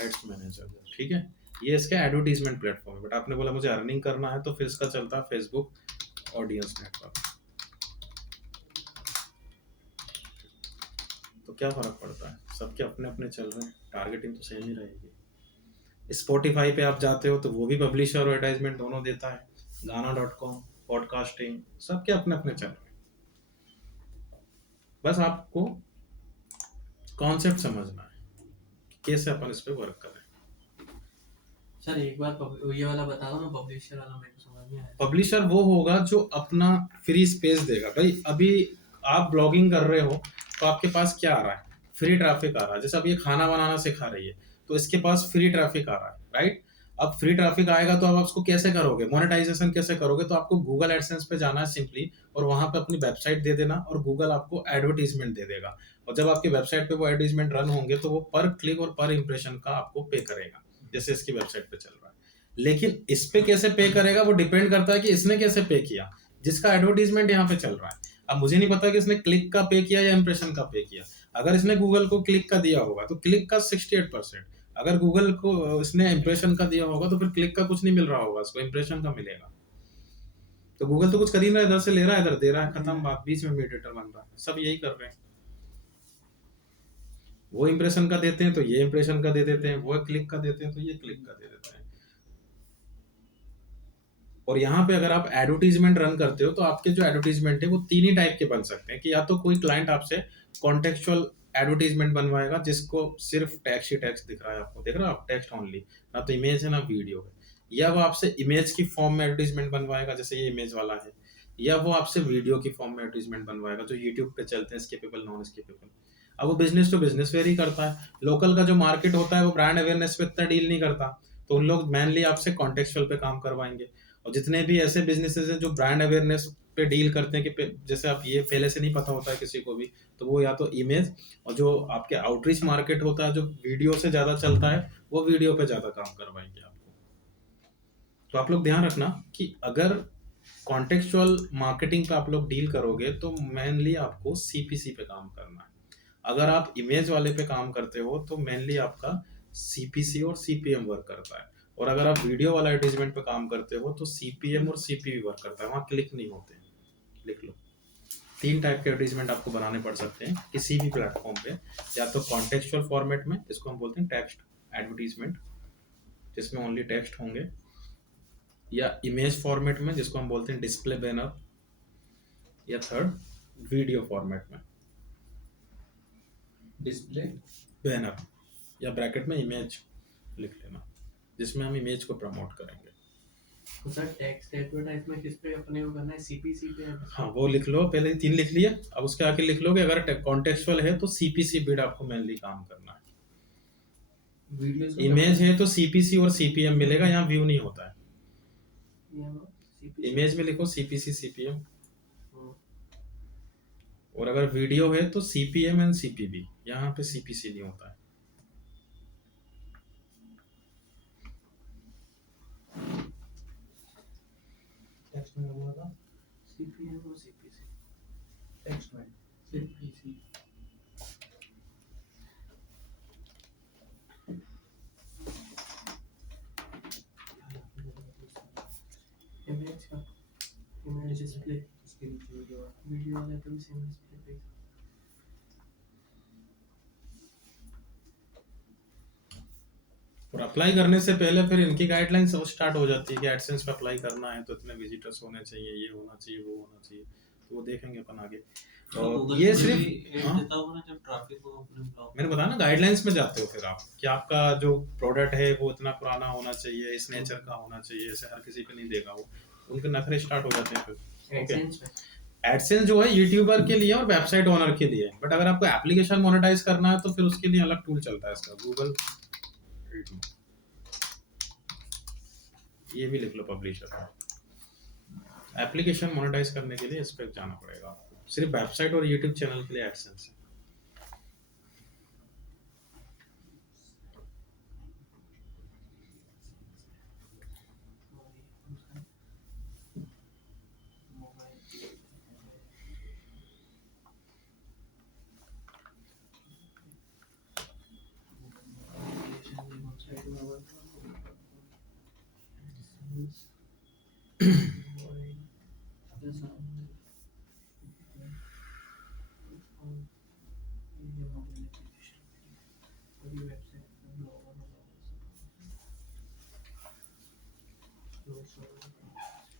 एड्स मैनेजर। ठीक है, ये इसका एडवर्टाइजमेंट प्लेटफॉर्म है। बट आपने बोला मुझे अर्निंग करना है, तो फिर इसका चलता है फेसबुक ऑडियंस नेटवर्क। तो क्या फर्क पड़ता है? सबके अपने अपने चल रहे हैं, टारगेटिंग तो सेम ही रहेगी। स्पॉटिफाई पे आप जाते हो तो वो भी पब्लिशर और एडवर्टाइजमेंट दोनों देता है। गाना.com, पॉडकास्टिंग, सबके अपने अपने चल रहे हैं। बस आपको कॉन्सेप्ट समझना है कैसे अपन इस पे वर्क करें। सर एक बार ये वाला बता दो ना, पब्लिशर वाला मेरे को समझ नहीं आया। पब्लिशर वो होगा जो अपना फ्री स्पेस देगा। भाई अभी आप ब्लॉगिंग कर रहे हो तो आपके पास क्या आ रहा है? फ्री ट्रैफिक आ रहा है। जैसे अब ये खाना बनाना सिखा रही है तो इसके पास फ्री ट्रैफिक आ रहा है, राइट? अब फ्री ट्रैफिक आएगा तो अब आप उसको कैसे करोगे, मोनेटाइजेशन कैसे करोगे? तो आपको गूगल एडसेंस पे जाना है सिंपली, और वहां पे अपनी वेबसाइट दे देना और गूगल आपको एडवर्टीजमेंट दे देगा। और जब आपकी वेबसाइट पे वो एडवर्टीजमेंट रन होंगे तो वो पर क्लिक और पर इंप्रेशन का आपको पे करेगा, जैसे इसकी वेबसाइट पे चल रहा है। लेकिन इस पे कैसे पे करेगा वो डिपेंड करता है कि इसने कैसे पे किया, जिसका एडवर्टीजमेंट यहाँ पे चल रहा है। अब मुझे नहीं पता कि इसने क्लिक का पे किया या इंप्रेशन का पे किया। अगर इसने गूगल को क्लिक का दिया होगा तो क्लिक का 68%, अगर गूगल को इसने इंप्रेशन का दिया होगा तो फिर क्लिक का कुछ नहीं मिल रहा होगा, इसको इंप्रेशन का मिलेगा। तो गूगल तो कुछ कर ही नहीं रहा, इधर से ले रहा है इधर दे रहा है, खत्म बात। बीच में मीडिएटर बन रहा है, सब यही कर रहे हैं। वो इंप्रेशन का देते हैं तो ये इंप्रेशन का दे देते हैं, वो क्लिक का देते हैं तो ये क्लिक का दे देते हैं। और यहाँ पे अगर आप एडवर्टीजमेंट रन करते हो तो आपके जो एडवर्टीजमेंट है वो 3 ही टाइप के बन सकते हैं। कि या तो कोई क्लाइंट आपसे कॉन्टेक्चुअल एडवर्टीजमेंट बनवाएगा जिसको सिर्फ टेक्स्ट ही टेक्स्ट दिख रहा है, आपको दिख रहा है, आप टेक्स्ट ओनली, ना तो इमेज है ना वीडियो है। या वो आपसे इमेज की फॉर्म में एडवर्टीजमेंट बनवाएगा, जैसे ये इमेज वाला है। या वो आपसे वीडियो की फॉर्म में एडवर्टीजमेंट बनवाएगा, जो यूट्यूब पे चलते हैं, स्किपेबल, नॉन स्किपेबल। अब वो बिजनेस टू बिजनेस वेरी करता है। लोकल का जो मार्केट होता है वो ब्रांड अवेयरनेस पे इतना डील नहीं करता, तो उन लोग मेनली आपसे कॉन्टेक्चुअल पे काम करवाएंगे। और जितने भी ऐसे बिजनेसेस हैं जो ब्रांड अवेयरनेस पे डील करते हैं कि जैसे आप ये पहले से नहीं पता होता है किसी को भी, तो वो या तो इमेज, और जो आपके आउटरीच मार्केट होता है जो वीडियो से ज्यादा चलता है वो वीडियो पे ज्यादा काम करवाएंगे आपको। तो आप लोग ध्यान रखना कि अगर कॉन्टेक्चुअल मार्केटिंग पे आप लोग डील करोगे तो मेनली आपको सीपीसी पे काम करना है। अगर आप इमेज वाले पे काम करते हो तो मेनली आपका सीपीसी और सीपीएम वर्क करता है। और अगर आप वीडियो वाला एडवर्टाइजमेंट पे काम करते हो तो सीपीएम और सीपीवी वर्क करता है, वहाँ क्लिक नहीं होते। लिख लो, 3 टाइप के एडवर्टाइजमेंट आपको बनाने पड़ सकते हैं किसी भी प्लेटफॉर्म पे। या तो कॉन्टेक्चुअल फॉर्मेट में, इसको हम बोलते हैं टेक्स्ट एडवर्टाइजमेंट, जिसमें ओनली टेक्स्ट होंगे, या इमेज फॉर्मेट में जिसको हम बोलते हैं डिस्प्ले बैनर, या थर्ड वीडियो फॉर्मेट में डिस्प्ले बैनर, या ब्रैकेट में इमेज लिख लेना, जिसमें हम इमेज को प्रमोट करेंगे। तो सर टेक्स्ट एडवर्टाइजमेंट किस पे अपने को करना है, सीपीसी पे? हाँ वो लिख लो, पहले 3 लिख लिया, अब उसके आगे लिख लो कि अगर कॉन्टेक्चुअल है तो सीपीसी बिड आपको मेनली काम करना है। वीडियोस इमेज है तो सीपीसी और सीपीएम मिलेगा, यहाँ व्यू नहीं होता है। सीपीसी इमेज में लिखो सीपीसी सीपीएम, और अगर वीडियो है तो सीपीएम एंड सीपीवी, यहाँ पे सीपीसी नहीं होता है। टेक्स्ट में बोला था, सीपीएम और सीपीसी। टेक्स्ट में सीपीसी इमेज का, इमेज डिस्प्ले, उसके नीचे वीडियो वाले पे भी सेम डिस्प्ले पे। और अप्लाई करने से पहले फिर इनकी गाइडलाइंस स्टार्ट हो जाती है कि एडसेंस पे अप्लाई करना है तो इतने विजिटर्स होने चाहिए, ये होना चाहिए, वो होना चाहिए, तो वो देखेंगे अपन आगे। तो और गूगल ये पे सिर्फ भी ऐड हाँ? देता होगा ना जब ट्रैफिक को अपने ब्लॉग। मैंने बताया ना, गाइडलाइंस में जाते हो फिर आप कि आपका जो प्रोडक्ट है वो इतना पुराना होना चाहिए, इस नेचर का होना चाहिए, ऐसे हर किसी पे नहीं देगा वो, उनके नखरे स्टार्ट हो जाते हैं फिर। एडसेंस पे एडसेंस जो है यूट्यूबर के लिए और वेबसाइट ओनर के लिए है, बट अगर आपको एप्लीकेशन मोनेटाइज करना है तो फिर उसके लिए अलग टूल चलता है इसका, गूगल। ये भी लिख लो, पब्लिशर। एप्लीकेशन मोनेटाइज करने के लिए इस पे जाना पड़ेगा आपको, सिर्फ वेबसाइट और यूट्यूब चैनल के लिए एडसेंस है।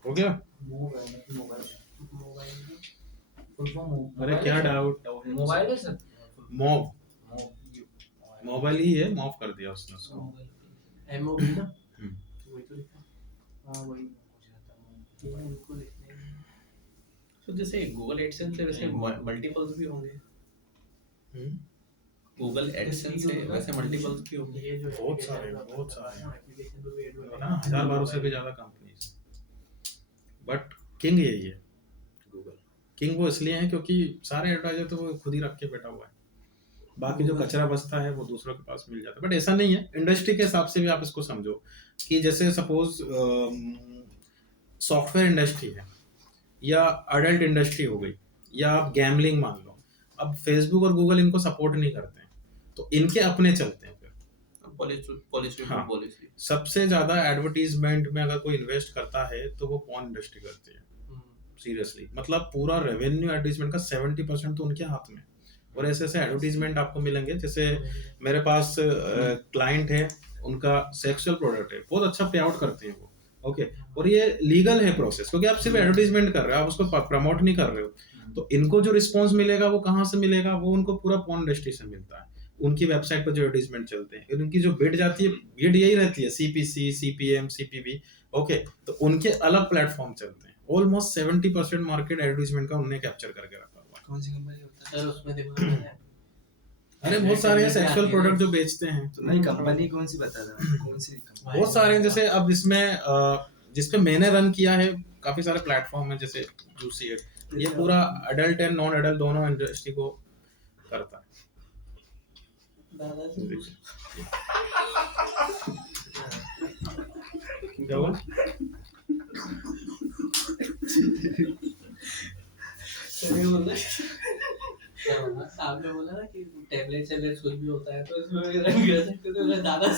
हो गया? अरे क्या डाउट? मोबाइल है सर, मॉव, मोबाइल ही है, मॉव कर दिया उसने उसको। एमओबी ना, हम्म। वही तो लिखा। हाँ वही ये इनको लिखने हैं। तो जैसे गूगल एडसेंस से वैसे मल्टीपल्स भी होंगे, हम्म। गूगल एडसेंस से वैसे मल्टीपल्स भी होंगे। ये जो बहुत application सारे, है, बहुत सारे। application पे भी advertise ना 1000-1200 से भी ज्यादा कंपनीज, बट किंग यही है गूगल। किंग वो इसलिए है क्योंकि सारे एडवर्टाइजर तो वो खुद ही रख के बैठा हुआ है, बाकी जो कचरा बचता है वो दूसरों के पास मिल जाता है। बट ऐसा नहीं है, इंडस्ट्री के हिसाब से भी आप इसको समझो कि जैसे सपोज सॉफ्टवेयर इंडस्ट्री है, या अडल्ट इंडस्ट्री हो गई, या आप गैमलिंग मान लो, अब फेसबुक और गूगल इनको सपोर्ट नहीं करते हैं तो इनके अपने चलते हैं। फिर पॉलिसी हाँ। पॉलिसी सबसे ज्यादा एडवर्टीजमेंट में अगर कोई इन्वेस्ट करता है तो वो पॉर्न इंडस्ट्री करती है, सीरियसली। मतलब पूरा रेवेन्यू एडवर्टीजमेंट का 70% तो उनके हाथ में। और ऐसे ऐसे एडवर्टीजमेंट आपको मिलेंगे, जैसे मेरे पास क्लाइंट है, उनका सेक्सुअल प्रोडक्ट है, बहुत अच्छा पे आउट करते हैं वो, ओके, और ये लीगल है प्रोसेस, क्योंकि आप सिर्फ एडवर्टीजमेंट कर रहे हो, आप उसको प्रमोट नहीं कर रहे हो। तो इनको जो रिस्पॉन्स मिलेगा वो कहाँ से मिलेगा, वो उनको पूरा पॉर्न इंडस्ट्री से मिलता है। उनकी वेबसाइट पर जो एडवर्टीजमेंट चलते हैं, उनकी जो बिड जाती है, बिड यही रहती है, सीपीसी, सीपीएम, सीपीवी, ओके, तो उनके अलग प्लेटफॉर्म चलते हैं। ऑलमोस्ट 70% मार्केट एडवर्टीजमेंट का उन्होंने कैप्चर करके रखा हुआ है। कौन सी कंपनी होता है सर उसमें देखो ना, अरे बहुत सारे हैं सेक्सुअल प्रोडक्ट जो बेचते हैं, तो नहीं, कंपनी कौन सी बता रहा है, कौन सी कंपनी? बहुत सारे हैं। जैसे अब इसमें जिसपे मैंने रन किया है, काफी सारे प्लेटफॉर्म है, जैसे जूसी है, ये पूरा अडल्ट एंड नॉन अडल्ट दोनों इंडस्ट्री को करता है। दादाजी क्या हुआ? सभी बोल रहे क्या होगा? आपने बोला ना कि टैबलेट चैबलेट कुछ भी होता है तो इसमें भी रन कर सकते थे, मैं ज्यादा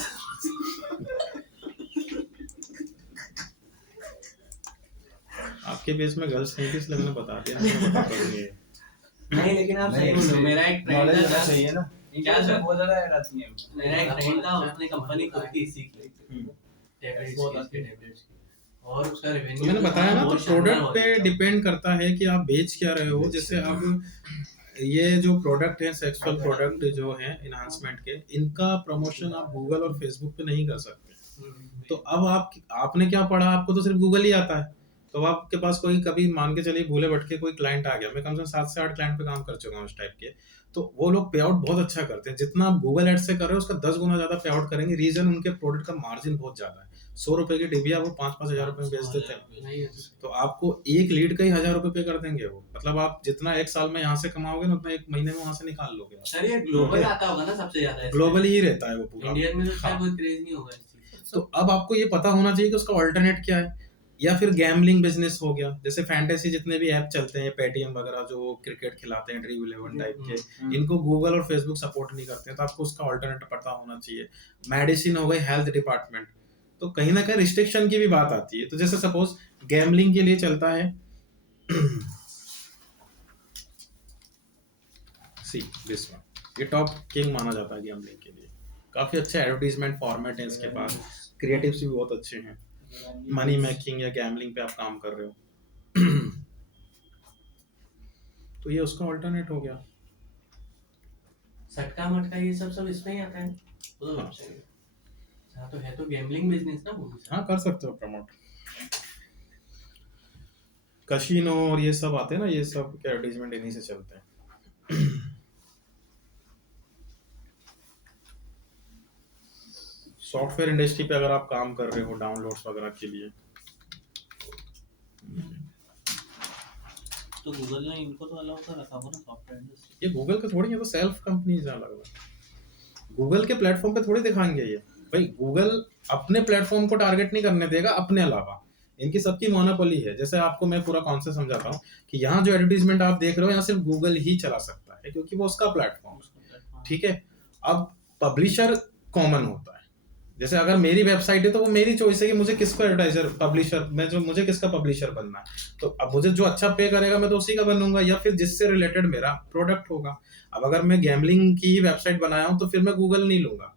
आपके बेस में गर्ल्स नहीं थी इसलिए मैंने बता दिया, मैं बता करूँगी। नहीं, लेकिन आप सही बोल रहे हो। मेरा एक फ्रेंड नॉलेज होना था, चाहिए ना। क्या सर? बहुत ज़्यादा ऐड आती है। मेरा एक फ्रेंड था, उसने कंपनी खुद की सीख ली टैबलेट्स की, और उसका तो रेवेन्यू मैंने बताया ना, तो बहुत शानदार प्रोडक्ट हो पे गया था। डिपेंड करता है कि आप बेच क्या रहे हो। जैसे अब ये जो प्रोडक्ट है, सेक्सुअल प्रोडक्ट जो है इन्हांसमेंट के, इनका प्रमोशन आप गूगल और फेसबुक पे नहीं कर सकते। तो अब आपने क्या पढ़ा, आपको तो सिर्फ गूगल ही आता है। तो आपके पास कोई कभी मान के चलिए भूले भटके कोई क्लाइंट आ गया, मैं कम से कम 7 से 8 क्लाइंट पे काम कर चुका हूँ उस टाइप के, तो वो लोग पे आउट बहुत अच्छा करते हैं। जितना आप गूगल एड से कर रहे हो उसका 10 गुना ज्यादा पे आउट करेंगे। रीजन उनके प्रोडक्ट का मार्जिन बहुत ज्यादा है। 100 रुपए की डिबिया वो 5-5 हजार रुपए में बेच देते हैं, तो आपको एक लीड का ही 1000 रुपए पे कर देंगे वो। मतलब आप जितना एक साल में यहाँ से कमाओगे ना, उतना एक महीने में वहां से निकाल लोगे। सर ये ग्लोबल आता होगा ना सबसे ज्यादा, ग्लोबली ही रहता है वो पूरा। इंडियन में तो शायद हाँ। कोई क्रेज नहीं होगा इस चीज का। तो अब आपको ये पता होना चाहिए कि उसका ऑल्टरनेट क्या है। या फिर गैम्बलिंग बिजनेस हो गया, जैसे फैंटेसी जितने भी ऐप चलते हैं, पेटीएम वगैरह जो क्रिकेट खिलाते हैं, ड्रीम 11 टाइप के, इनको गूगल और फेसबुक सपोर्ट नहीं करते हैं, तो आपको उसका ऑल्टरनेट पता होना चाहिए। मेडिसिन हो गई, हेल्थ डिपार्टमेंट, तो कहीं ना कहीं रिस्ट्रिक्शन की भी बात आती है। तो जैसे सपोज गैम्बलिंग के लिए चलता है सी दिस वन, ये टॉप किंग माना जाता है गैम्बलिंग के लिए। काफी अच्छे एडवर्टाइजमेंट फॉर्मेट है इसके पास, क्रिएटिव्स भी बहुत अच्छे हैं। मनी मेकिंग या गैम्बलिंग पे आप काम कर रहे हो तो ये उसका ऑल्टरनेट हो गया। सट्टा मटका ये सब इसमें ही आता है। वो तो हाँ। वेबसाइट हाँ, तो है तो गैम्बलिंग बिजनेस ना वो भी। हाँ, कर सकते हो प्रमोट। कसिनो और ये सब आते हैं ना, ये सब के एडवर्टाइजमेंट इन्हीं से चलते हैं। सॉफ्टवेयर इंडस्ट्री पे अगर आप काम कर रहे हो डाउनलोड्स वगैरह के लिए, तो गूगल ने इनको तो अलाउ कर रखा होगा ना सॉफ्टवेयर इंडस्ट्री। ये गूगल का थोड़ी है, तो सेल्फ कंपनीज है अलग अलग। गूगल के प्लेटफॉर्म पे थोड़ी दिखाएंगे ये भाई। गूगल अपने प्लेटफॉर्म को टारगेट नहीं करने देगा अपने अलावा, इनकी सबकी मोनोपोली है। जैसे आपको मैं पूरा कॉन्सेप्ट समझाता हूँ कि यहाँ जो एडवर्टाइजमेंट आप देख रहे हो, यहाँ सिर्फ गूगल ही चला सकता है, क्योंकि वो उसका प्लेटफॉर्म है, ठीक है। अब पब्लिशर कॉमन होता है। जैसे अगर मेरी वेबसाइट है तो वो मेरी चॉइस है कि मुझे किसको एडवर्टाइजर पब्लिशर, मैं जो मुझे किसका पब्लिशर बनना है। तो अब मुझे जो अच्छा पे करेगा मैं तो उसी का बनूंगा, या फिर जिससे रिलेटेड मेरा प्रोडक्ट होगा। अब अगर मैं गैम्बलिंग की वेबसाइट बनाया हूँ तो फिर मैं गूगल नहीं लूंगा।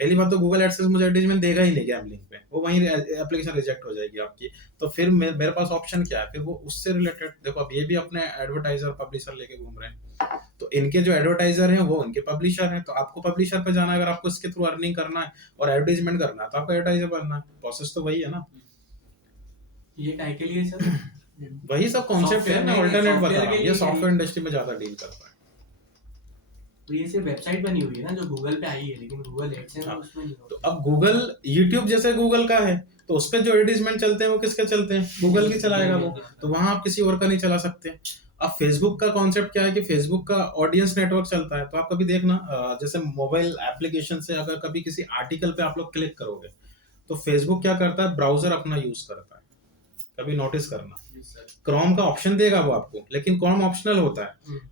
पहली बात तो गूगल एडसेंस मुझे एडवर्टाइजमेंट देगा ही नहीं गैम्बलिंग पे, वो वहीं एप्लीकेशन रिजेक्ट हो जाएगी आपकी। तो फिर मेरे पास ऑप्शन क्या है, फिर वो उससे रिलेटेड। देखो अब ये भी अपने एडवर्टाइजर पब्लिशर लेके घूम रहे हैं, तो इनके जो एडवर्टाइजर हैं वो इनके पब्लिशर हैं। तो आपको पब्लिशर पे जाना है, अगर आपको इसके थ्रू अर्निंग करना है और एडवर्टाइजमेंट करना है तो आपको एडवर्टाइजर बनना है। प्रोसेस तो वही है ना, ये काय के लिए सर? वही सब कॉन्सेप्ट है। मैं ऑल्टरनेट बता रहा हूँ, ये लिए- सॉफ्टवेयर इंडस्ट्री में ज्यादा डील करता है। तो ये सिर्फ वेबसाइट बनी हुई है ना जो गूगल पे आई है, लेकिन गूगल एडसेंस हाँ। उसमें नहीं तो होता। अब गूगल यूट्यूब जैसे गूगल का है, तो उस पे जो एडवर्टाइजमेंट चलते हैं वो किसके चलते हैं, गूगल की चलाएगा वो। तो वहां आप किसी और का नहीं चला सकते। अब फेसबुक का कॉन्सेप्ट क्या है कि फेसबुक का ऑडियंस नेटवर्क चलता है। तो आप कभी देखना, जैसे मोबाइल एप्लीकेशन से अगर कभी किसी आर्टिकल पे आप लोग क्लिक करोगे तो फेसबुक क्या करता है, ब्राउजर अपना यूज करता है। कभी नोटिस करना, क्रोम का ऑप्शन देगा वो आपको, लेकिन क्रोम ऑप्शनल होता है।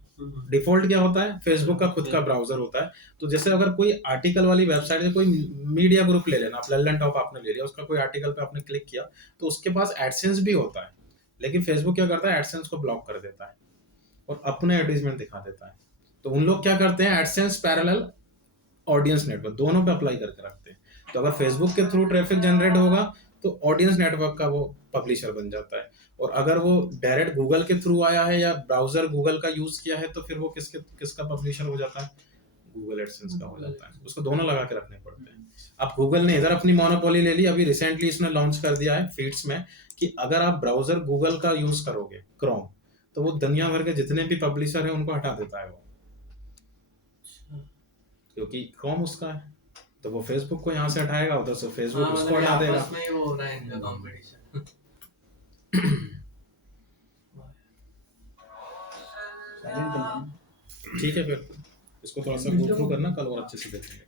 डिफॉल्ट क्या होता है, फेसबुक का खुद का ब्राउजर होता है। तो जैसे अगर कोई आर्टिकल वाली वेबसाइट है, कोई मीडिया ग्रुप ले लेना, आप लल्लन टॉप आपने ले लिया, उसका कोई आर्टिकल पे आपने क्लिक किया तो उसके पास एडसेंस भी होता है, लेकिन फेसबुक क्या करता है, एडसेंस को ब्लॉक कर देता है और अपने एडवर्टाइजमेंट दिखा देता है। तो उन लोग क्या करते हैं, एडसेंस पैरेलल ऑडियंस नेटवर्क दोनों पे अप्लाई करके रखते हैं। तो अगर फेसबुक के थ्रू ट्रैफिक जनरेट होगा तो ऑडियंस नेटवर्क का वो पब्लिशर बन जाता है, और अगर वो डायरेक्ट गूगल के थ्रू आया है या ब्राउजर गूगल का यूज किया है तो फिर वो किसका पब्लिशर हो जाता है, गूगल एडसेंस का हो जाता है। उसको दोनों लगा के रखने पड़ते हैं। अब गूगल ने इधर अपनी मोनोपोली ले ली। अभी रिसेंटली इसने लॉन्च कर दिया है फीड्स में कि अगर आप ब्राउजर गूगल का यूज करोगे क्रोम, तो वो दुनिया भर के जितने भी पब्लिशर है उनको हटा देता है वो, क्योंकि क्रोम उसका है। तो वो फेसबुक को यहाँ से हटाएगा, उधर से फेसबुक उसको हटा देगा। आपस में वो हो रहा है इनका कंपटीशन। ठीक है, फिर इसको थोड़ा सा गो थ्रू करना, कल और अच्छे से देखेंगे।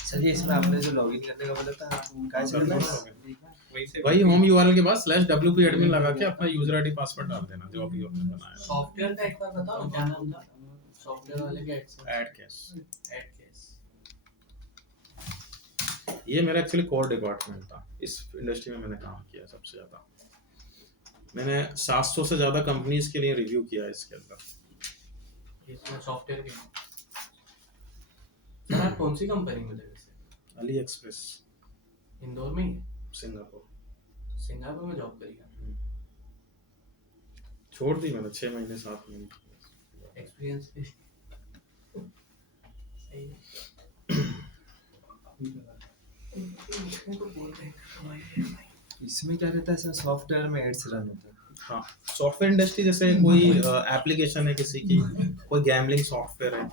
सर ये इसमें आपने जो लॉगिन करने का बोला था, कैसे करना है? वहीं से वही होम यूआरएल के बाद /wp admin लगा के अपना यूजर आईडी पासवर्ड डाल देना जो अभी आपने बनाया सॉफ्टवेयर का एक बार बताओ क्या नाम था सॉफ्टवेयर वाले के ऐड केस। एड केस ये मेरा एक्चुअली कोर डिपार्टमेंट था, इस इंडस्ट्री में मैंने काम किया सबसे ज्यादा। मैंने 700 से ज्यादा कंपनीज के लिए रिव्यू किया है इसके अंदर। इसमें सॉफ्टवेयर के सर आप कौन सी कंपनी में थे वैसे अली एक्सप्रेस, इंदौर में ही है? सिंगापुर। सिंगापुर में जॉब करी आप छोड़ दी मैंने 6 महीने 7 महीने। एक्सपीरियंस सही है इसमें क्या रहता है सर, सॉफ्टवेयर में एड्स रन होता है। हाँ, सॉफ्टवेयर इंडस्ट्री जैसे कोई एप्लीकेशन है किसी की, कोई गैम्बलिंग सॉफ्टवेयर है,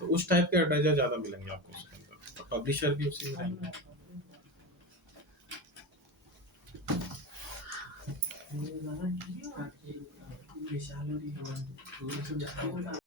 तो उस टाइप के एडवर्टाइजर ज्यादा मिलेंगे आपको उसके अंदर। तो पब्लिशर भी उसी में रहेंगे। विशाल और ये